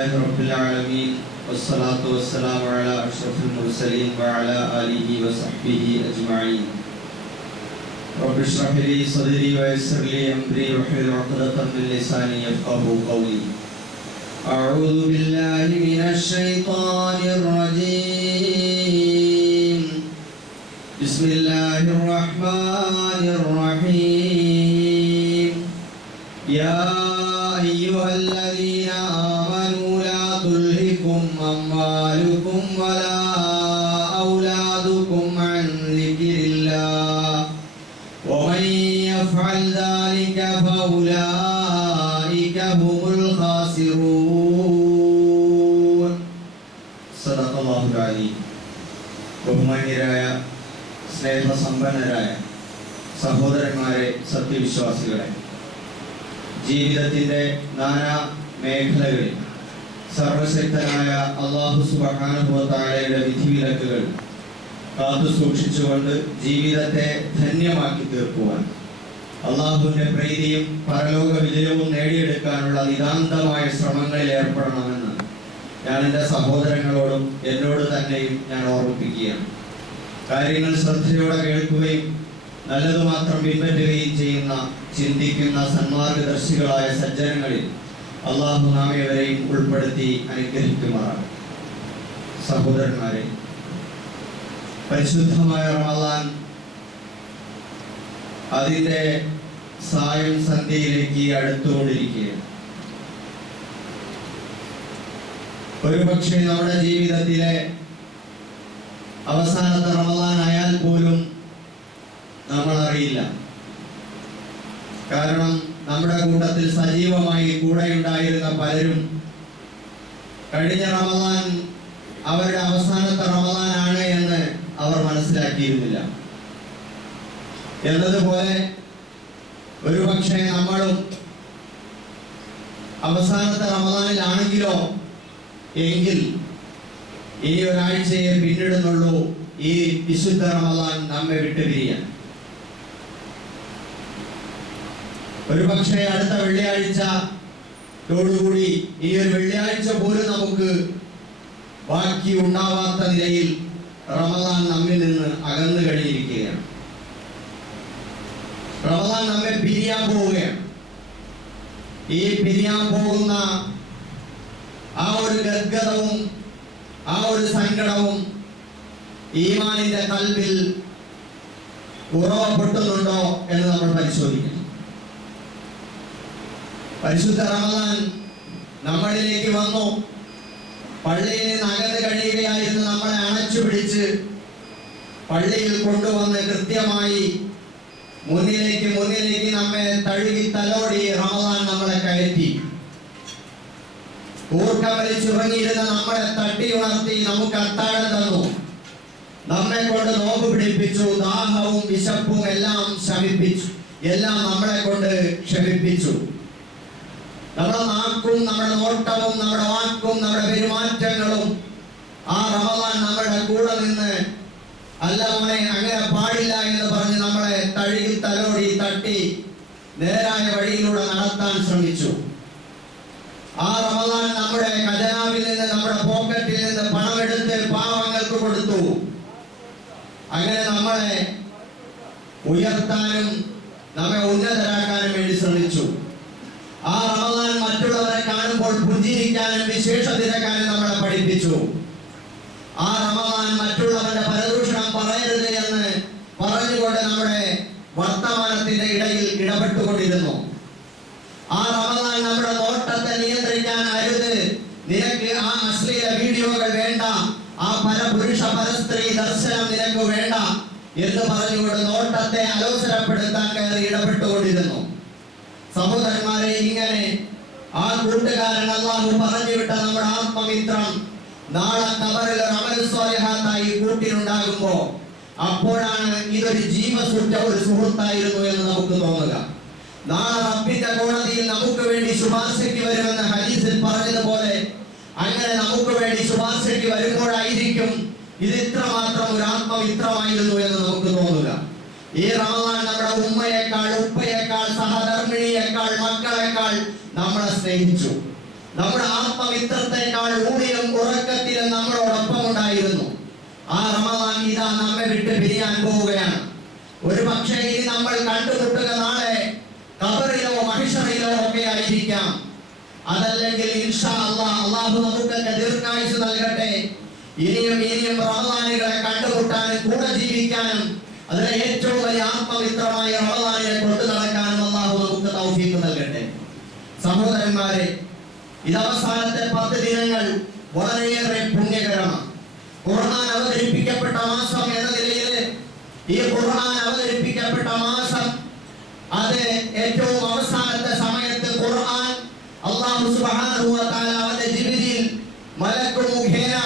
رب العالمين والصلاة والسلام على أشرف المرسلين وعلى آله وصحبه أجمعين. رب اشرح لي صدري ويسر لي أمري واحلل عقدة من لساني يفقهوا قولي. أعوذ بالله من الشيطان الرجيم. بسم الله الرحمن الرحيم. يا أيها الذين آمنوا لا تلهكم أموالكم ولا أولادكم عن ذكر الله ومن يفعل ذلك فأولئك هم الخاسرون. صدق الله العظيم. ബഹുമാന്യരായ സ്നേഹസമ്പന്നരായ സഹോദരന്മാരെ, സത്യവിശ്വാസികളെ, ജീവിതത്തിന്റെ നാനാ മേഖലകളിൽ സർവശക്തനായ അല്ലാഹു സുബ്ഹാനഹു വ തആലയുടെ വിധിവിലക്കുകൾ കാത്തു സൂക്ഷിച്ചുകൊണ്ട് ജീവിതത്തെ ധന്യമാക്കി തീർക്കുവാൻ, അല്ലാഹുവിന്റെ പ്രീതിയും പരലോക വിജയവും നേടിയെടുക്കാനുള്ള നിതാന്തമായ ശ്രമങ്ങളിൽ ഏർപ്പെടണമെന്ന് ഞാൻ എൻ്റെ സഹോദരങ്ങളോടും എന്നോട് തന്നെയും ഞാൻ ഓർമ്മിപ്പിക്കുകയാണ്. കാര്യങ്ങൾ ശ്രദ്ധയോടെ കേൾക്കുകയും നല്ലത് മാത്രം പിൻപറ്റുകയും ചെയ്യുന്ന, ചിന്തിക്കുന്ന സന്മാർഗദർശികളായ സജ്ജനങ്ങളിൽ അല്ലാഹു നാം ഏവരെയും ഉൾപ്പെടുത്തി അനുഗ്രഹിക്കുമാറാണ്. സഹോദരന്മാരെ, പരിശുദ്ധമായ റമളാൻ അതിൻ്റെ സായം സന്ധ്യയിലേക്ക് അടുത്തുകൊണ്ടിരിക്കുകയാണ്. ഒരുപക്ഷെ നമ്മുടെ ജീവിതത്തിലെ അവസാനത്തെ റമളാൻ ആയാൽ പോലും നമ്മൾ അറിയില്ല. കാരണം നമ്മുടെ കൂട്ടത്തിൽ സജീവമായി കൂടെയുണ്ടായിരുന്ന പലരും കഴിഞ്ഞ റമളാൻ അവരുടെ അവസാനത്തെ റമളാനാണ് എന്ന് അവർ മനസ്സിലാക്കിയിരുന്നില്ല. എന്നതുപോലെ ഒരുപക്ഷെ നമ്മളും അവസാനത്തെ റമളാനിലാണെങ്കിലോ എങ്കിൽ ഈ ഒരാഴ്ചയെ പിന്നിടുന്നുള്ളൂ ഈ വിശുദ്ധ റമളാൻ നമ്മെ വിട്ടുപിരിയാൻ. ഒരുപക്ഷെ അടുത്ത വെള്ളിയാഴ്ചയോടുകൂടി ഈ ഒരു വെള്ളിയാഴ്ച പോലും നമുക്ക് ബാക്കി ഉണ്ടാവാത്ത നിലയിൽ റമളാൻ നമ്മിൽ നിന്ന് അകന്നു കഴിഞ്ഞിരിക്കുകയാണ്. റമളാൻ നമ്മെ പിരിയാൻ പോവുകയാണ്. ഈ പിരിയാൻ പോകുന്ന ആ ഒരു ഗദ്ഗതവും ആ ഒരു സങ്കടവും ഈമാനിന്റെ കൽബിൽ ഉറവപ്പെട്ടുന്നുണ്ടോ എന്ന് നമ്മൾ പരിശോധിക്കണം. പരിശുദ്ധ റമളാൻ നമ്മളിലേക്ക് വന്നു. പള്ളിയിൽ നിന്ന് അകന്ന് കഴിയുകയായിരുന്നു നമ്മളെ അണച്ചു പിടിച്ച് പള്ളിയിൽ കൊണ്ടുവന്ന് കൃത്യമായി മുന്നിലേക്ക് നമ്മെ തഴുകി തലോടി റമളാൻ നമ്മളെ കയറ്റി. ഊർക്കം വലിച്ചുറങ്ങിയിരുന്ന നമ്മളെ തട്ടി ഉണർത്തി നമുക്ക് അത്താഴം തന്നു. നമ്മെ കൊണ്ട് നോമ്പ് പിടിപ്പിച്ചു. ദാഹവും വിശപ്പും എല്ലാം ശമിപ്പിച്ചു. എല്ലാം നമ്മളെ കൊണ്ട് ക്ഷമിപ്പിച്ചു. നമ്മുടെ നാക്കും നമ്മുടെ നോട്ടവും നമ്മുടെ വാക്കും നമ്മുടെ പെരുമാറ്റങ്ങളും ആ റമളാൻ നമ്മുടെ കൂടെ നിന്ന് അല്ല മോനെ അങ്ങനെ പാടില്ല എന്ന് പറഞ്ഞ് നമ്മളെ തഴുകി തലോടി തട്ടി നേരായ വഴിയിലൂടെ നടത്താൻ ശ്രമിച്ചു. ആ റമളാൻ നമ്മുടെ ഖജനാവിൽ നിന്ന്, നമ്മുടെ പോക്കറ്റിൽ നിന്ന് പണമെടുത്ത് പാവങ്ങൾക്ക് കൊടുത്തു. അങ്ങനെ നമ്മളെ ഉയർത്താനും നമ്മെ ഉന്നതരാക്കാനും വേണ്ടി ശ്രമിച്ചു. ആ റമളാൻ മറ്റുള്ളവരെ കാണുമ്പോൾ പുഞ്ചിരിക്കാനും വിശേഷ തിരക്കാനും നമ്മളെ പഠിപ്പിച്ചു. ആ റമളാൻ മറ്റുള്ളവരുടെ പരദൂഷണം പറയരുത് എന്ന് പറഞ്ഞുകൊണ്ട് നമ്മുടെ വർത്തമാനത്തിന്റെ ഇടയിൽ ഇടപെട്ടുകൊണ്ടിരുന്നു. ആ റമളാൻ നമ്മുടെ നോട്ടത്തെ നിയന്ത്രിക്കാൻ അരുത്, നിനക്ക് ആ അശ്ലീല വീഡിയോകൾ വേണ്ട, ആ പരപുരുഷ പരസ്ത്രീ ദർശനം നിനക്ക് വേണ്ട എന്ന് പറഞ്ഞുകൊണ്ട് നോട്ടത്തെ അലോസരപ്പെടുത്താൻ കയറി ഇടപെട്ടുകൊണ്ടിരുന്നു. സഹോദരന്മാരെ, ഇങ്ങനെ ആ കൂട്ടുകാരൻ അല്ലാഹു പറഞ്ഞു വിട്ട നമ്മുടെ ആത്മമിത്രം നാളെ ഖബറിൽ ഒരു അമൽ സ്വാലിഹാത്തായി കൂട്ടിനുണ്ടാകുമ്പോ അപ്പോഴാണ് ഇതൊരു ജീവസുറ്റ ഒരു സുഹൃത്തായിരുന്നു എന്ന് നമുക്ക് തോന്നുക. നാളെ റബ്ബിന്റെ കോടതിയിൽ നമുക്ക് വേണ്ടി ശുപാർശയ്ക്ക് വരുമെന്ന് ഹദീസിൽ പറഞ്ഞതുപോലെ അങ്ങനെ നമുക്ക് വേണ്ടി ശുപാർശയ്ക്ക് വരുമ്പോഴായിരിക്കും ഇത് ഇത്രമാത്രം ഒരു ആത്മമിത്രമായിരുന്നു എന്ന് നമുക്ക് തോന്നുക. ഈ റമളാൻ നമ്മുടെ ഉമ്മയേക്കാൾ, ഉപ്പയേക്കാൾ, സഹധർമ്മിണിയേക്കാൾ, മക്കളെക്കാൾ നമ്മളെ സ്നേഹിച്ചു. നമ്മുടെ ആത്മമിത്രം ആത്മമിത്രത്തെക്കാൾ ഊണിലും ഉറക്കത്തിലും നമ്മളോടൊപ്പം ഉണ്ടായിരുന്നു. ആ റമദാൻ ഇതാ നമ്മെ വിട്ട് പിരിയാൻ പോവുകയാണ്. ഒരു പക്ഷേ ഇനി നമ്മൾ കണ്ടുമുട്ടുക നാളെ ഖബറിലോ മഹിഷറിലോ ഒക്കെ ആയിരിക്കാം. അതല്ലെങ്കിൽ ഇൻഷാ അല്ലാഹ് അല്ലാഹു നമുക്കൊക്കെ ദീർഘായുസ്സ് നൽകട്ടെ. ഇനിയും റമദാനുകളെ കണ്ടുമുട്ടാനും കൂടെ ജീവിക്കാനും അതിലെ ഏറ്റവും വലിയ ആത്മമിത്രമായ റമദാനിനെ കൊണ്ടു നടക്കാനും അല്ലാഹു നമുക്ക് തൗഫീഖ് നൽകട്ടെ. സഹോദരന്മാരെ, ഇത് അവസാനത്തെ 10 ദിനങ്ങൾ വളരെയേറെ പുണ്യകരമാണ്. ഖുർആൻ അവതരിപ്പിക്കപ്പെട്ട മാസം എന്ന നിലയിൽ ഈ ഖുർആൻ അവതരിപ്പിക്കപ്പെട്ട മാസം അത് ഏറ്റവും അവസാനത്തെ സമയത്ത് ഖുർആൻ അല്ലാഹു സുബ്ഹാനഹു വ തആല അവന്റെ ജിബ്രീൽ മലക്ക് മുഖേന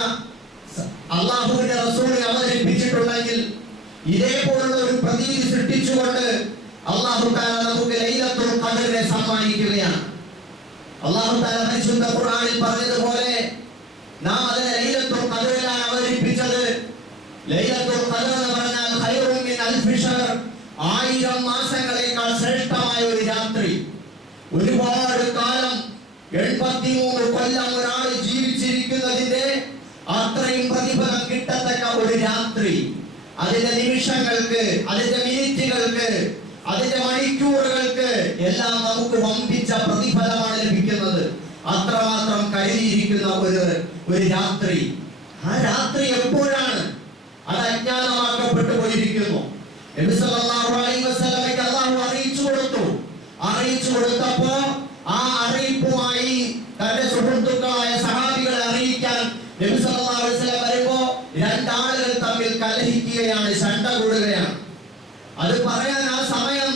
അല്ലാഹുവിന്റെ റസൂലിനെ അവതരിപ്പിച്ചിട്ടുണ്ടെങ്കിൽ ഇതേപോലുള്ള ഒരു പ്രതീതി സൃഷ്ടിച്ചുകൊണ്ട് അല്ലാഹു തആല നമുക്ക് ലൈലത്തുൽ ഖദറിനെ സമ്മാനിക്കുകയാണ്. അല്ലാഹു തആല പരിശുദ്ധ ഖുർആനിൽ പറഞ്ഞതുപോലെ നാം അതിനെ ലൈലത്തുൽ ഖദറിലാണ് അവതരിപ്പിച്ചത്. ലൈലത്തുൽ ഖദർ എന്ന് പറഞ്ഞാൽ ഖൈറുൻ മിൻ അൽഫി ശഹർ, 1000 മാസങ്ങളേക്കാൾ ശ്രേഷ്ഠമായ ഒരു രാത്രി. ഒരുപാട് കാലം 83 കൊല്ലം ഒരാൾ ജീവിച്ചിരിക്കുന്നതിന്റെ അത്രയും പ്രതിഫലം കിട്ടത്തക്ക ഒരു രാത്രി. അതിന്റെ നിമിഷങ്ങൾക്ക്, അതിന്റെ മിനിറ്റുകൾക്ക്, അതിന്റെ മണിക്കൂറുകൾക്ക് എല്ലാം നമുക്ക് വമ്പിച്ച പ്രതിഫലമാണ് ലഭിക്കുന്നത്. അത്രമാത്രം കരുതിയിരിക്കുന്ന ഒരു രാത്രി. ആ രാത്രി എപ്പോഴാണ്? അത് അജ്ഞാതമാക്കപ്പെട്ടു പോയിരിക്കുന്നു. നബി സല്ലല്ലാഹു അലൈഹി വസല്ലമയ്ക്ക് അല്ലാഹു അറിയിച്ചു കൊടുത്തപ്പോ ആ അറിയിപ്പുമായി തന്റെ സുഹൃത്തുക്കളായ സഹാബികളെ അറിയിക്കാൻ നബി സല്ലല്ലാഹു അലൈഹി വസല്ലം വരുമ്പോ രണ്ടാളുകൾ തമ്മിൽ കലഹിക്കുകയാണ്, ശണ്ട കൂടുകയാണ്. അത് പറയാൻ ആ സമയം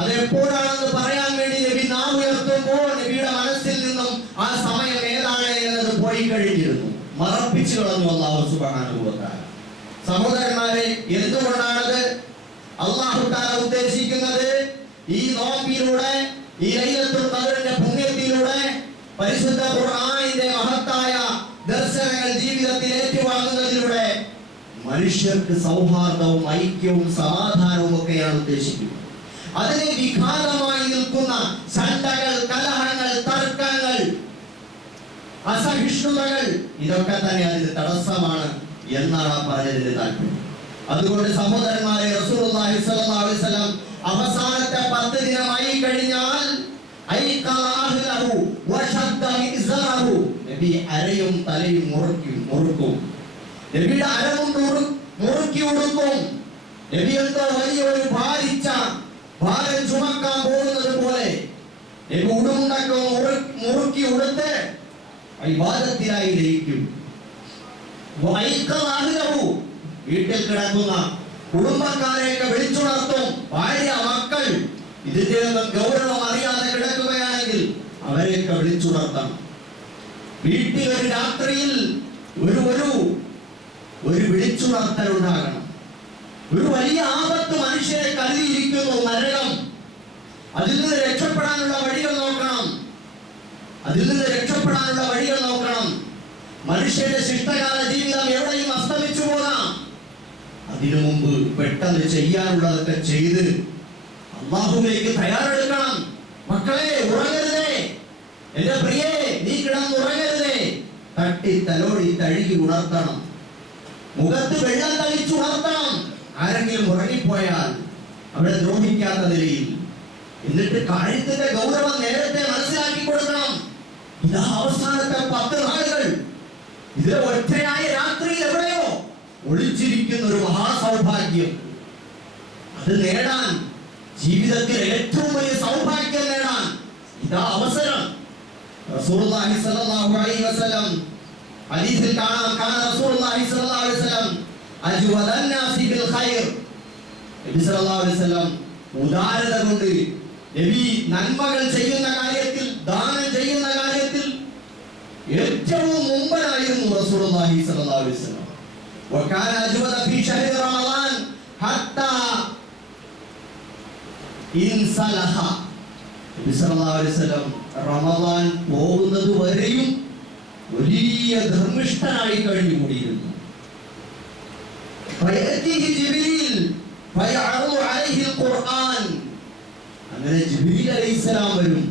അത് എപ്പോഴാണെന്ന് പറയാൻ വേണ്ടി നബി നാവ് ഉയർത്തുമ്പോൾ നബിയുടെ മനസ്സിൽ നിന്നും ആ സമയം ഏതാണ് എന്നത് പോയി കഴിഞ്ഞിരുന്നു, മറപ്പിച്ചു കളഞ്ഞു അല്ലാഹു സുബ്ഹാനഹു വ തആല. സഹോദരന്മാരെ, എന്തുകൊണ്ടാണത്? അല്ലാഹു തആല ഉദ്ദേശിക്കുന്നത് ഈ നോമ്പിലൂടെ, ഈ ലൈലത്തുൽ ഖദറിന്റെ പുണ്യത്തിലൂടെ, പരിശുദ്ധ ഖുർആനിന്റെ മഹത്തായ ദർശനങ്ങൾ ജീവിതത്തിൽ ഏറ്റുവാങ്ങുന്നതിലൂടെ മനുഷ്യർക്ക് സൗഹാർദ്ദവും ഐക്യവും സമാധാനവും ഒക്കെയാണ് ഉദ്ദേശിക്കുന്നത്. അതിന് വിഘാതമായി നിൽക്കുന്ന ശണ്ടകൾ, കലഹങ്ങൾ, തർക്കങ്ങൾ, അസഹിഷ്ണുതകൾ, ഇതൊക്കെ തന്നെ അതിന് തടസ്സമാണ് എന്നാണ് ആ പറഞ്ഞതിന്റെ താല്പര്യം. അതുകൊണ്ട് സഹോദരന്മാരെ, റസൂലുള്ളാഹി സ്വല്ലല്ലാഹു അലൈഹി വസല്ലം അവസാനത്തെ 10 ദിനമായി കഴിഞ്ഞാൽ നബി അരയും തലയും മുറുക്കും. നബിയുടെ അരമുണ്ട് മുറുക്കി ഉടുക്കും. നബി എന്തോ വലിയൊരു ഭാരം ചുമക്കാൻ പോകുന്നത് പോലെ നബി ഉടുമുണ്ടൊക്കെ മുറുക്കി ഉടുത്ത് ഇബാദത്തിലായി ലയിക്കും. വീട്ടിൽ കിടക്കുന്ന കുടുംബക്കാരെയൊക്കെ വിളിച്ചുണർത്തും. ഭാര്യ, മക്കൾ ഇതിന്റെ ഒന്നും ഗൗരവം അറിയാതെ കിടക്കുകയാണെങ്കിൽ അവരെയൊക്കെ വിളിച്ചുണർത്തണം. വീട്ടിൽ ഒരു രാത്രിയിൽ ഒരു വിളിച്ചുണർത്തൽ ഉണ്ടാകണം. ഒരു വലിയ ആപത്ത് മനുഷ്യരെ കരുതിയിരിക്കുന്നു, നരകം. അതിൽ നിന്ന് രക്ഷപ്പെടാനുള്ള വഴികൾ നോക്കണം. മനുഷ്യന്റെ ശിഷ്ടകാല ജീവിതം എവിടെയും അസ്തമിച്ചു പോകാം. അതിനു മുമ്പ് പെട്ടെന്ന് ചെയ്യാനുള്ളതൊക്കെ ചെയ്ത് അല്ലാഹുവിലേക്ക് തയ്യാറെടുക്കണം. മക്കളെ, ഉറങ്ങരുതേ. എന്റെ പ്രിയേ, നീ കിടന്നുറങ്ങരുതേ. തട്ടി തലോടി തഴുകി ഉണർത്തണം. മുഖത്ത് വെള്ളം തളിച്ചു ഉണർത്തണം. ആരെങ്കിലും ഉറങ്ങിപ്പോയാൽ അവരെ ദ്രോഹിക്കാത്ത നിലയിൽ. എന്നിട്ട് കാര്യത്തിന്റെ ഗൗരവം നേരത്തെ മനസ്സിലാക്കി കൊടുക്കണം. ഇതാ അവസാനത്തെ 10 നാളുകൾ. ഇതിലെ ഒറ്റയായ രാത്രിയിൽ എവിടെയോ ഒളിച്ചിരിക്കുന്ന ഒരു മഹാസൗഭാഗ്യം. അത് നേടാൻ, ജീവിതത്തിൽ ഏറ്റവും വലിയ സൗഭാഗ്യം നേടാൻ ഇതാ അവസരം. റസൂലുള്ളാഹി സ്വല്ലല്ലാഹു അലൈഹി വസല്ലം ഹദീസിൽ കാണാം, കാന റസൂലുള്ളാഹി സ്വല്ലല്ലാഹു അലൈഹി വസല്ലം അജ്വദൻ നാസി ബിൽ ഖൈർ. നബി സ്വല്ലല്ലാഹു അലൈഹി വസല്ലം ഉദാരത കൊണ്ട് നബി നന്മകൾ ചെയ്യുന്ന കാര്യത്തിൽ, ദാനം ചെയ്യുന്ന കാര്യത്തിൽ ഏറ്റവും മുമ്പനായിരുന്നു റസൂലുള്ളാഹി സ്വല്ലല്ലാഹു അലൈഹി വസല്ലം. وكان أجود في شهر رمضان حتى انسلخ. നബി സല്ലല്ലാഹു അലൈഹി വസല്ലം റമദാൻ പോകുന്നത് വരെയും വലിയ ധർമ്മിഷ്ഠനായി കഴിഞ്ഞുകൂടിയിരുന്നു. അങ്ങനെ ജിബ്രീൽ അലൈഹിസ്സലാം വരും.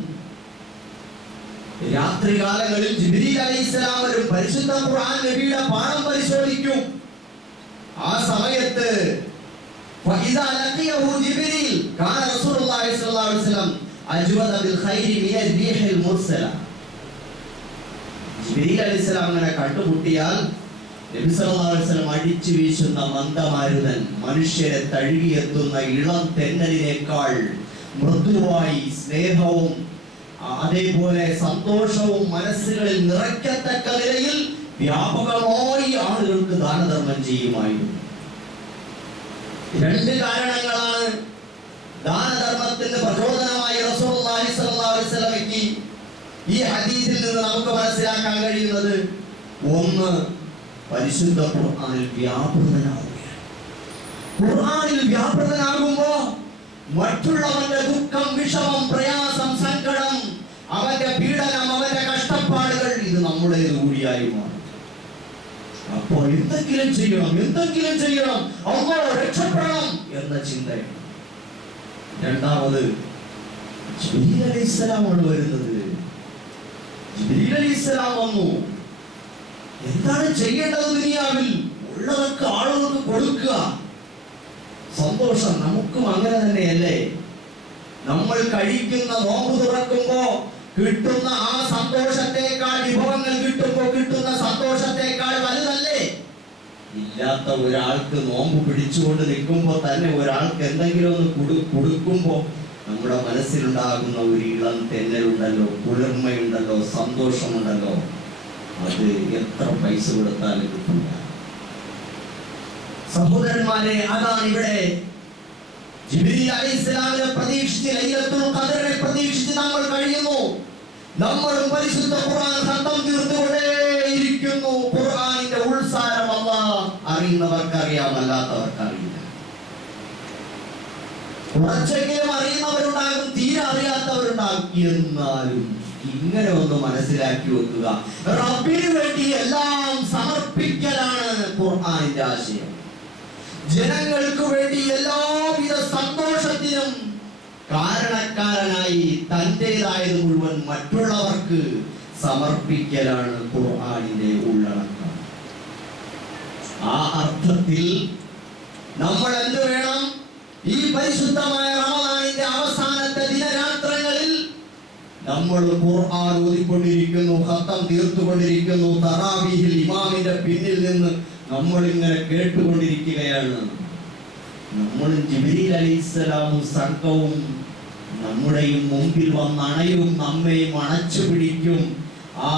രാത്രി കാലങ്ങളിൽ ജിബ്രീൽ അലൈഹിസ്സലാം വരും, പരിശുദ്ധ ഖുർആൻ നബിയുടെ പാഠം പരിശോധിക്കും. ആ സമയത്ത് ഫഇദാ ലഖിയഹു ജിബ്രീൽ കാന റസൂലുള്ളാഹി സ്വല്ലല്ലാഹു അലൈഹി വസല്ലം അജ്വദ ബിൽ ഖൈരി മിനൽ റീഹിൽ മുർസല. ജിബ്രീൽ അലൈഹിസ്സലാം അങ്ങനെ കണ്ടുമുട്ടിയാൽ നബി സല്ലല്ലാഹു അലൈഹി വസല്ലം അടിച്ചു വീശുന്ന മന്ദമാരുതൻ, മനുഷ്യരെ തഴുകിയെത്തുന്ന ഇളം തെന്നലിനേക്കാൾ മൃദുവായി സ്നേഹവും അതേപോലെ സന്തോഷവും മനസ്സുകളിൽ നിറയ്ക്കത്തക്ക നിലയിൽ വ്യാപകമായി ആളുകൾക്ക് ദാനധർമ്മം ചെയ്യുമായിരുന്നു. രണ്ട് കാരണങ്ങളാണ് ദാനധർമ്മത്തിന് പ്രചോദനമായി റസൂലുള്ളാഹി സ്വല്ലല്ലാഹു അലൈഹി വസല്ലമയ്ക്ക് ഈ ഹദീസിൽ നിന്ന് നമുക്ക് മനസ്സിലാക്കാൻ കഴിയുന്നത്. ഒന്ന്, പരിശുദ്ധ ഖുർആനിൽ വ്യാപൃതനാവുകയാണ്. ഖുർആനിൽ വ്യാപൃതനാകുമ്പോ മറ്റുള്ളവന്റെ ദുഃഖം, വിഷമം, പ്രയാസം, സങ്കടം, അവന്റെ പീഡനം, അവന്റെ കഷ്ടപ്പാടുകൾ ഇത് നമ്മുടേത് കൂടിയായി മാറും. അപ്പോൾ എന്തെങ്കിലും ചെയ്യണം, അല്ലാഹു രക്ഷപ്പെടണം എന്ന ചിന്തയാണ്. രണ്ടാമത്, ജിബ്രീൽ അലൈഹിസ്സലാമാണ് വരുന്നത്. ജിബ്രീൽ അലൈഹിസ്സലാം വന്നു. എന്താണ് ചെയ്യേണ്ടത്? ദുനിയാവിൽ ഉള്ളതൊക്കെ ആളുകൾക്ക് കൊടുക്കുക. സന്തോഷം. നമുക്കും അങ്ങനെ തന്നെയല്ലേ? നമ്മൾ കഴിക്കുന്ന നോമ്പ് തുറക്കുമ്പോ കിട്ടുന്ന ആ സന്തോഷത്തെക്കാൾ, വിഭവങ്ങൾ കിട്ടുമ്പോ കിട്ടുന്ന സന്തോഷത്തെക്കാൾ വലുതല്ലേ? ഇല്ലാത്ത ഒരാൾക്ക് നോമ്പ് പിടിച്ചുകൊണ്ട് നിൽക്കുമ്പോ തന്നെ ഒരാൾക്ക് എന്തെങ്കിലും ഒന്ന് കൊടുക്കുമ്പോ നമ്മുടെ മനസ്സിലുണ്ടാകുന്ന ഒരു ഇളം തെന്നലുണ്ടല്ലോ, കുളിർമയുണ്ടല്ലോ, സന്തോഷമുണ്ടല്ലോ, അത് എത്ര പൈസ കൊടുത്താലും കിട്ടില്ല. സഹോദരന്മാരെ, അതാണ് ഇവിടെ ജിബ്രീൽ അലൈഹിസ്സലാമിനെ പ്രതീക്ഷിച്ച്, ലൈലത്തുൽ ഖദറിനെ പ്രതീക്ഷിച്ച് നമ്മൾ കഴിയുന്നു. നമ്മളും പരിശുദ്ധ ഖുർആൻ ഖത്തം തീർത്തുകൊണ്ടേയിരിക്കുന്നു. ഖുർആനിന്റെ ഉൾസാരം അല്ലാഹ് അറിയുന്നവർക്ക് അറിയാം, അല്ലാത്തവർക്ക് അറിയില്ല. കുറച്ചെങ്കിലും അറിയുന്നവരുണ്ടാകും, തീരെ അറിയാത്തവരുണ്ടാകും. എന്നാലും ഇങ്ങനെ ഒന്ന് മനസ്സിലാക്കി വെക്കുക, റബ്ബിന് വേണ്ടി എല്ലാം സമർപ്പിക്കലാണ് ഖുർആനിന്റെ ആശയം. ജനങ്ങൾക്ക് വേണ്ടി എല്ലാവിധ സന്തോഷത്തിനും കാരണക്കാരനായി തന്റേതായത് മുഴുവൻ മറ്റുള്ളവർക്ക് സമർപ്പിക്കലാണ് ഖുർആനിന്റെ ഉള്ളടക്കം. ആ അർത്ഥത്തിൽ നമ്മൾ എന്ത് വേണം? ഈ പരിശുദ്ധമായ റമദാനിന്റെ അവസാനത്തെ ദിനരാത്രങ്ങളിൽ നമ്മൾ ഖുർആൻ ഓതിക്കൊണ്ടിരിക്കുന്നു, ഖത്തം തീർത്തുകൊണ്ടിരിക്കുന്നു. തറാവീഹിൽ ഇമാമിന്റെ പിന്നിൽ നിന്ന് നമ്മൾ ഇങ്ങനെ കേട്ടുകൊണ്ടിരിക്കുകയാണ്. നമ്മൾ ജിബ്രീൽ അലൈഹിസ്സലാമും സംഘവും നമ്മുടെയും മുമ്പിൽ വന്നണയും, നമ്മയും അണച്ചു പിടിക്കും. ആ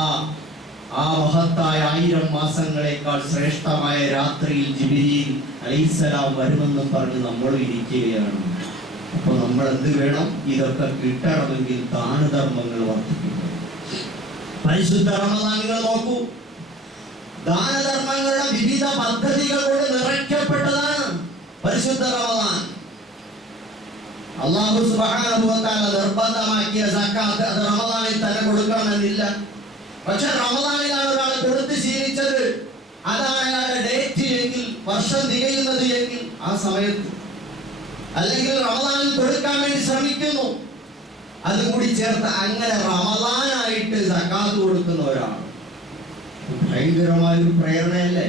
മഹത്തായ 1000 മാസങ്ങളെക്കാൾ ശ്രേഷ്ഠമായ രാത്രിയിൽ ജിബ്രീൽ അലൈഹിസ്സലാം വരുമെന്നും പറഞ്ഞ് നമ്മൾ ഇരിക്കുകയാണ്. അപ്പൊ നമ്മൾ എന്ത് വേണം? ഇതൊക്കെ കിട്ടണമെങ്കിൽ ദാനധർമ്മങ്ങൾ വർദ്ധിപ്പിക്കണം. പരിശുദ്ധ റമദാൻ നിങ്ങൾ നോക്കൂ, ദാനധർമ്മങ്ങളുടെ വിവിധ പദ്ധതികൾ കൊണ്ട് നിറയ്ക്കപ്പെട്ടതാണ് പരിശുദ്ധ റമദാൻ. അല്ലാഹു സുബ്ഹാനഹു വ തആല നിർബന്ധമാക്കിയ സക്കാത്ത് അത് റമദാനിൽ തന്നെ കൊടുക്കണമെന്നില്ല. പക്ഷെ റമദാനിലാണ് ഒരാൾ കൊടുത്ത് ശീലിച്ചത്, അതാണ് അയാളുടെ ഡേറ്റ് എങ്കിൽ, വർഷം തികയുന്നത് എങ്കിൽ ആ സമയത്ത്, അല്ലെങ്കിൽ റമദാനിൽ കൊടുക്കാൻ വേണ്ടി ശ്രമിക്കുന്നു, അതുകൂടി ചേർത്ത് അങ്ങനെ റമദാനായിട്ട് സക്കാത്ത് കൊടുക്കുന്ന ഒരാൾ ഭയങ്കരമായൊരു പ്രേരണയല്ലേ?